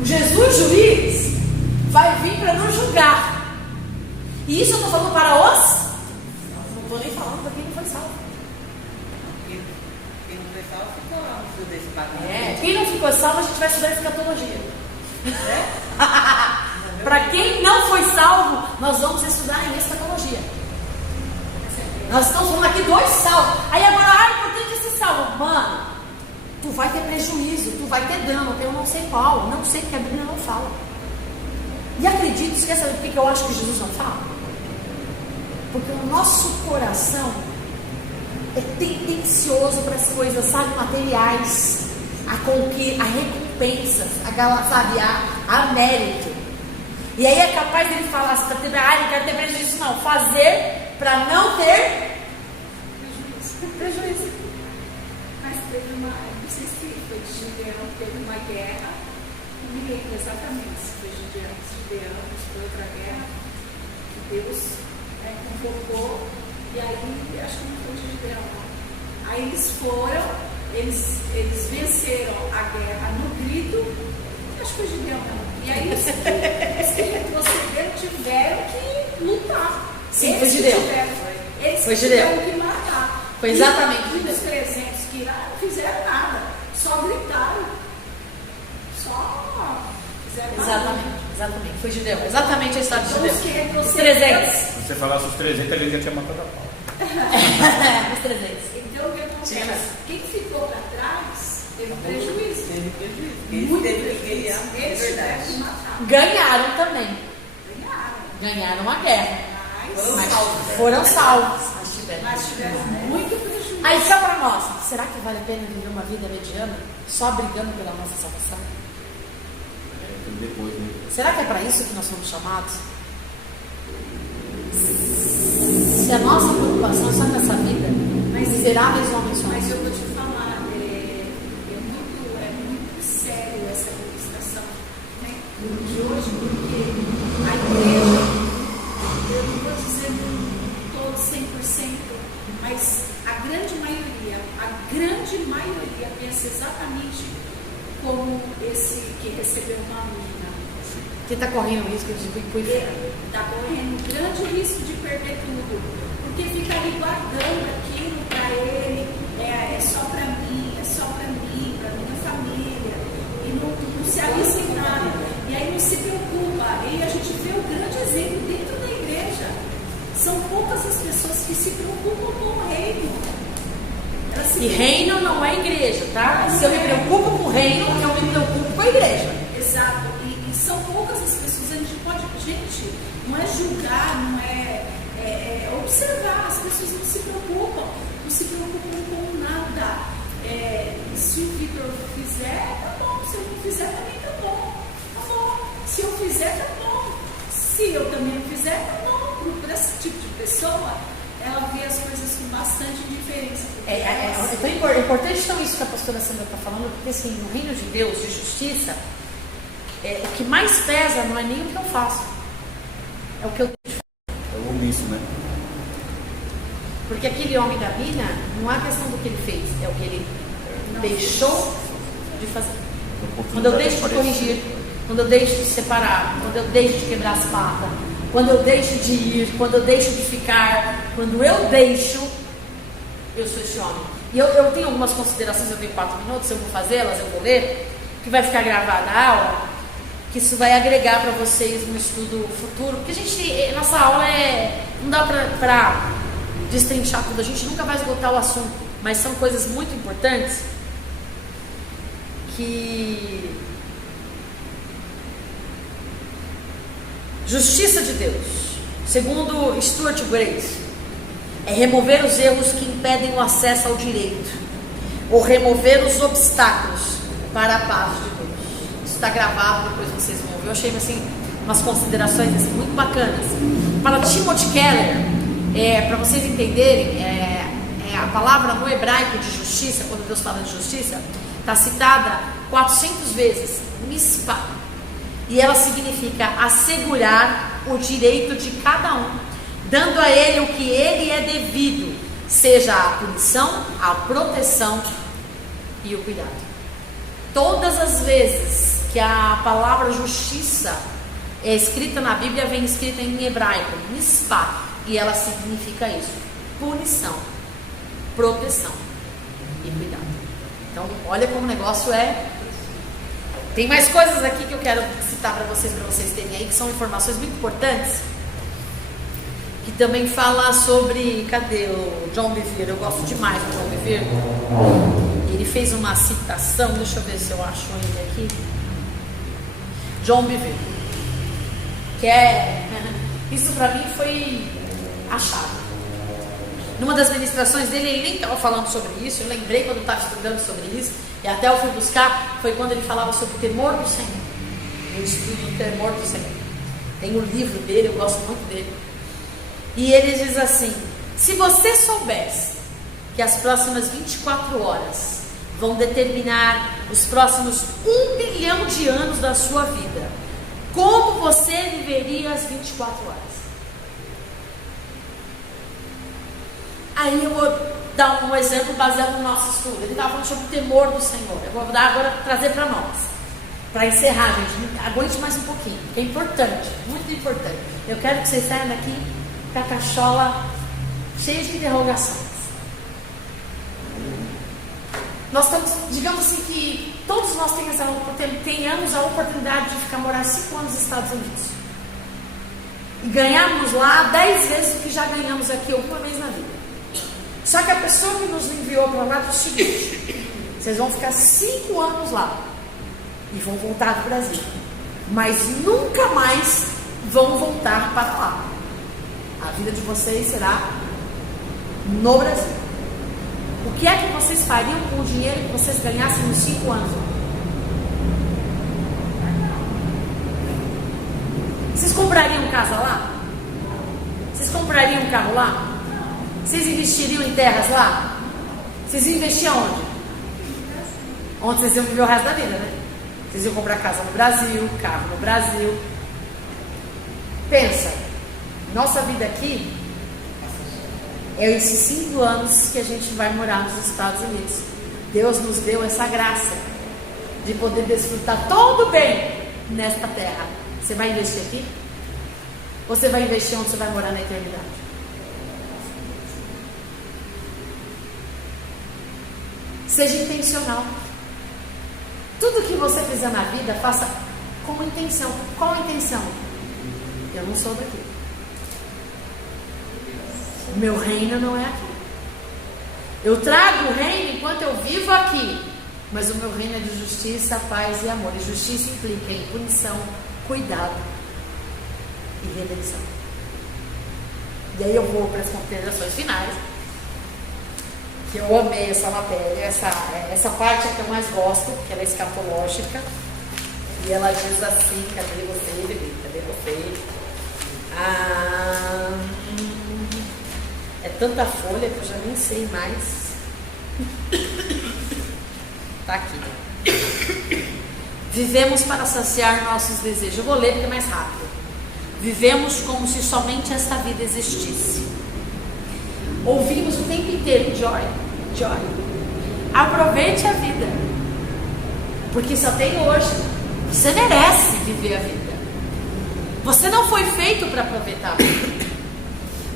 o Jesus juiz vai vir para nos julgar. E isso eu estou falando para os... Não estou nem falando para quem não foi salvo. Quem não foi salvo ficou lá no fio da espada. Quem não ficou salvo, a gente vai estudar escatologia. Para quem não foi salvo, nós vamos estudar em escatologia. Nós estamos falando aqui 2 salvos. Aí agora, é importante esse salvo. Mano, tu vai ter prejuízo, tu vai ter dano, eu não sei qual, não sei que a Bíblia não fala. E acredito, você quer saber por que eu acho que Jesus não fala? Porque o nosso coração é tendencioso para as coisas, sabe, materiais, a recompensa, a mérito. E aí é capaz dele falar: não quero ter prejuízo, não. Fazer para não ter prejuízo. Mas teve uma, não sei se foi de Gideão, teve uma guerra, não me lembro exatamente se foi Gideão, se foi outra guerra, que Deus convocou, e aí, acho que não foi de Gideão, não. Aí eles foram, eles venceram a guerra no grito, acho que foi Gideão, não. E aí os que retrocederam tiveram que lutar. Sim, foi Gideão. Eles foi tiveram que matar. Foi exatamente. E os 300 que não fizeram nada, só gritaram. Só fizeram nada. Exatamente. Foi Gideão. Exatamente a história de Gideão. Os 300. Se você falasse os 300, ele já tinha matado a pau. Os 300. Então o que acontece? Quem ficou para trás teve prejuízo. Muito prejuízo. Eles tiveram que matar. Ganharam também. Ganharam a guerra. Mas foram salvos. Mas tiveram muito prejuízo. Aí só para nós, será que vale a pena viver uma vida mediana só brigando pela nossa salvação? Depois, né? Será que é para isso que nós somos chamados? Se a nossa preocupação só nessa vida, miseráveis homens somos. Mas eu vou te falar, é muito sério essa ministração, né, de hoje, porque a igreja, eu não vou dizer todo 100%, mas a grande maioria pensa exatamente como esse que recebeu uma mina. Que está correndo risco de ir para o inferno. Está correndo um grande risco de perder tudo, porque fica ali guardando aquilo para ele, é só para mim, para minha família, e não se arrisca em nada, e aí não se preocupa. E a gente vê um grande exemplo dentro da igreja. São poucas as pessoas que se preocupam com o reino. Elas E reino não é igreja, tá? Se eu me preocupo com o reino, eu me preocupo com a igreja. Exato. E são poucas as pessoas, a gente pode, gente, não é julgar, não é observar, as pessoas não se preocupam com nada. Se o Vitor fizer, tá bom. Se eu não fizer, também tá bom. Tá bom. Se eu fizer, tá bom. Se eu também não fizer, tá bom. Para esse tipo de pessoa, ela vê as coisas com bastante indiferença. É importante então isso que a pastora Sandra está falando, porque assim, no reino de Deus, de justiça, o que mais pesa não é nem o que eu faço, é o que eu deixo. É o omisso, né? Porque aquele homem da mina, não é questão do que ele fez, é o que ele deixou de fazer. Quando eu deixo de corrigir, quando eu deixo de separar, quando eu deixo de quebrar as patas, quando eu deixo de ir, quando eu deixo de ficar, quando eu deixo, eu sou esse homem. E eu tenho algumas considerações, eu tenho 4 minutos, eu vou fazê-las, eu vou ler, que vai ficar gravada a aula, que isso vai agregar para vocês no estudo futuro, porque nossa aula não dá para destrinchar tudo, a gente nunca vai esgotar o assunto, mas são coisas muito importantes que... Justiça de Deus, segundo Stuart Grace, é remover os erros que impedem o acesso ao direito, ou remover os obstáculos para a paz de Deus. Isso está gravado, depois vocês vão ver. Eu achei assim, umas considerações assim, muito bacanas. Para Timothy Keller, para vocês entenderem, a palavra no hebraico de justiça, quando Deus fala de justiça, está citada 400 vezes, mispah. E ela significa assegurar o direito de cada um, dando a ele o que ele é devido, seja a punição, a proteção e o cuidado. Todas as vezes que a palavra justiça é escrita na Bíblia, vem escrita em hebraico, mispah, e ela significa isso: punição, proteção e cuidado. Então, olha como o negócio é. Tem mais coisas aqui que eu quero citar para vocês terem aí, que são informações muito importantes, que também fala sobre, cadê o John Bevere? Eu gosto demais do John Bevere. Ele fez uma citação, deixa eu ver se eu acho ele aqui. John Bevere, que isso para mim foi achado. Numa das ministrações dele, ele nem estava falando sobre isso, eu lembrei quando eu estava estudando sobre isso, e até eu fui buscar, foi quando ele falava sobre o temor do Senhor. Eu estudo o temor do Senhor. Tem o livro dele, eu gosto muito dele. E ele diz assim: se você soubesse que as próximas 24 horas vão determinar os próximos 1 bilhão de anos da sua vida, como você viveria as 24 horas? Aí eu vou dar um exemplo baseado no nosso estudo. Ele estava falando sobre o temor do Senhor. Eu vou dar agora, trazer para nós. Para encerrar, gente, aguente mais um pouquinho, porque é importante, muito importante. Eu quero que vocês saiam daqui com a cachola cheia de interrogações. Nós estamos, digamos assim, que todos nós tenhamos a oportunidade de ficar morar 5 anos nos Estados Unidos. E ganharmos lá 10 vezes o que já ganhamos aqui alguma vez na vida. Só que a pessoa que nos enviou para lá disse o seguinte: vocês vão ficar 5 anos lá e vão voltar para o Brasil, mas nunca mais vão voltar para lá. A vida de vocês será no Brasil. O que é que vocês fariam com o dinheiro que vocês ganhassem nos 5 anos? Vocês comprariam casa lá? Vocês comprariam um carro lá? Vocês investiriam em terras lá? Vocês investiam onde? Onde vocês iam viver o resto da vida, né? Vocês iam comprar casa no Brasil, carro no Brasil. Pensa, nossa vida aqui é esses 5 anos que a gente vai morar nos Estados Unidos. Deus nos deu essa graça de poder desfrutar todo o bem nesta terra. Você vai investir aqui? Ou você vai investir onde você vai morar na eternidade? Seja intencional. Tudo que você fizer na vida, faça com intenção. Qual a intenção? Eu não sou daqui. O meu reino não é aqui. Eu trago o reino enquanto eu vivo aqui, mas o meu reino é de justiça, paz e amor. E justiça implica em punição, cuidado e redenção. E aí eu vou para as considerações finais, que eu amei essa matéria, essa parte é que eu mais gosto, porque ela é escatológica, e ela diz assim, cadê você, bebê? Cadê você? É tanta folha que eu já nem sei mais. Tá aqui. Vivemos para saciar nossos desejos. Eu vou ler porque é mais rápido. Vivemos como se somente esta vida existisse. Ouvimos o tempo inteiro: joy, joy. Aproveite a vida, porque só tem hoje. Você merece viver a vida. Você não foi feito para aproveitar a vida.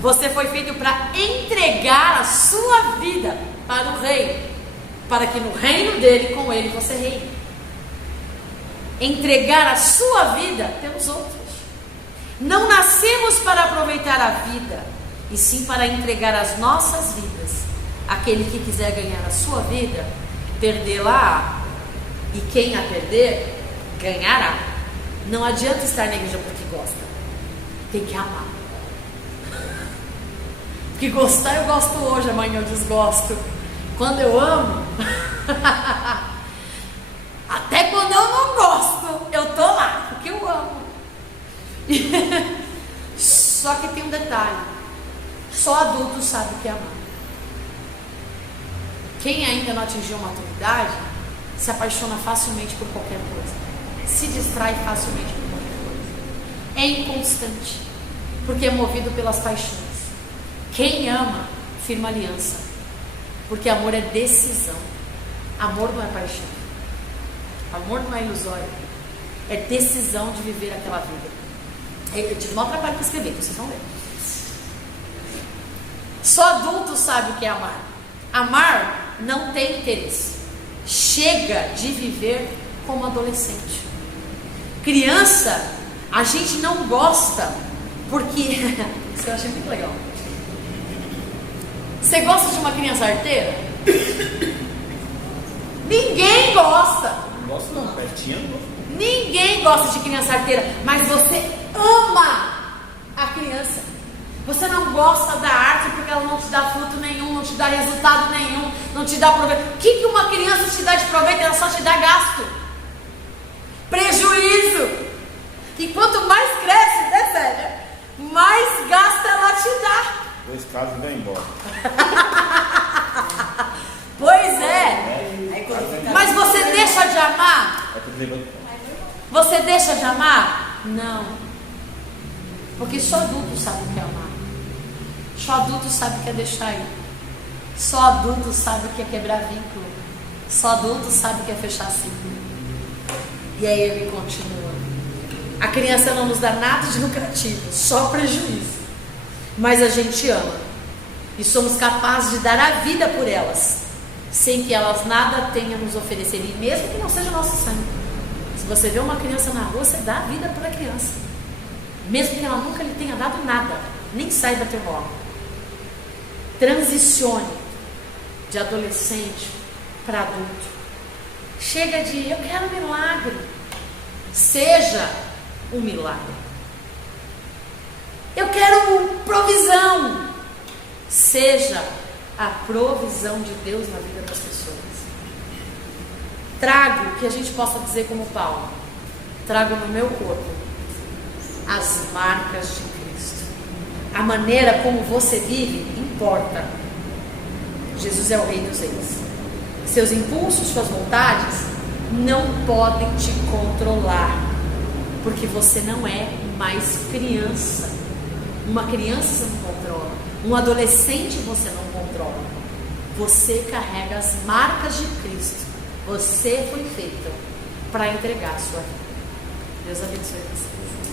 Você foi feito para entregar a sua vida para o rei, para que no reino dele, com ele, você reine. Entregar a sua vida pelos outros. Não nascemos para aproveitar a vida, e sim para entregar as nossas vidas. Aquele que quiser ganhar a sua vida, perdê-la, e quem a perder, ganhará. Não adianta estar na igreja porque gosta, tem que amar. Porque gostar eu gosto hoje, amanhã eu desgosto. Quando eu amo, até quando eu não gosto, eu tô lá, porque eu amo. Só que tem um detalhe: só adulto sabe o que é amar. Quem ainda não atingiu maturidade se apaixona facilmente por qualquer coisa, se distrai facilmente por qualquer coisa, é inconstante, porque é movido pelas paixões. Quem ama, firma aliança, porque amor é decisão. Amor não é paixão, amor não é ilusório, é decisão de viver aquela vida. Eu tive um maior trabalho para escrever, então vocês vão ver. Só adulto sabe o que é amar. Amar não tem interesse. Chega de viver como adolescente. Criança, a gente não gosta, porque isso eu achei muito legal. Você gosta de uma criança arteira? Ninguém gosta. Não gosto não, pertinho não gosto. Ninguém gosta de criança arteira, mas você ama a criança. Você não gosta da arte porque ela não te dá fruto nenhum, não te dá resultado nenhum, não te dá proveito. O que uma criança te dá de proveito? Ela só te dá gasto, prejuízo. E quanto mais cresce, né, Célia? Mais gasto ela te dá. 2 casos e vai embora. Pois é. Mas você deixa de amar? Você deixa de amar? Não. Porque só adulto sabe o que é amar. Só adulto sabe o que é deixar ir. Só adulto sabe o que é quebrar vínculo. Só adulto sabe o que é fechar ciclo. E aí ele continua. A criança não nos dá nada de lucrativo, só prejuízo. Mas a gente ama. E somos capazes de dar a vida por elas, sem que elas nada tenham a nos oferecer. E mesmo que não seja nosso sangue. Se você vê uma criança na rua, você dá a vida para a criança. Mesmo que ela nunca lhe tenha dado nada, nem saiba teu nome. Transicione de adolescente para adulto. Chega de eu quero um milagre. Seja um milagre. Eu quero provisão. Seja a provisão de Deus na vida das pessoas. Trago, que a gente possa dizer como Paulo, trago no meu corpo as marcas de Cristo. A maneira como você vive importa. Jesus é o Rei dos Reis. Seus impulsos, suas vontades não podem te controlar, porque você não é mais criança. Uma criança você não controla, um adolescente você não controla. Você carrega as marcas de Cristo. Você foi feito para entregar a sua vida. Deus abençoe vocês.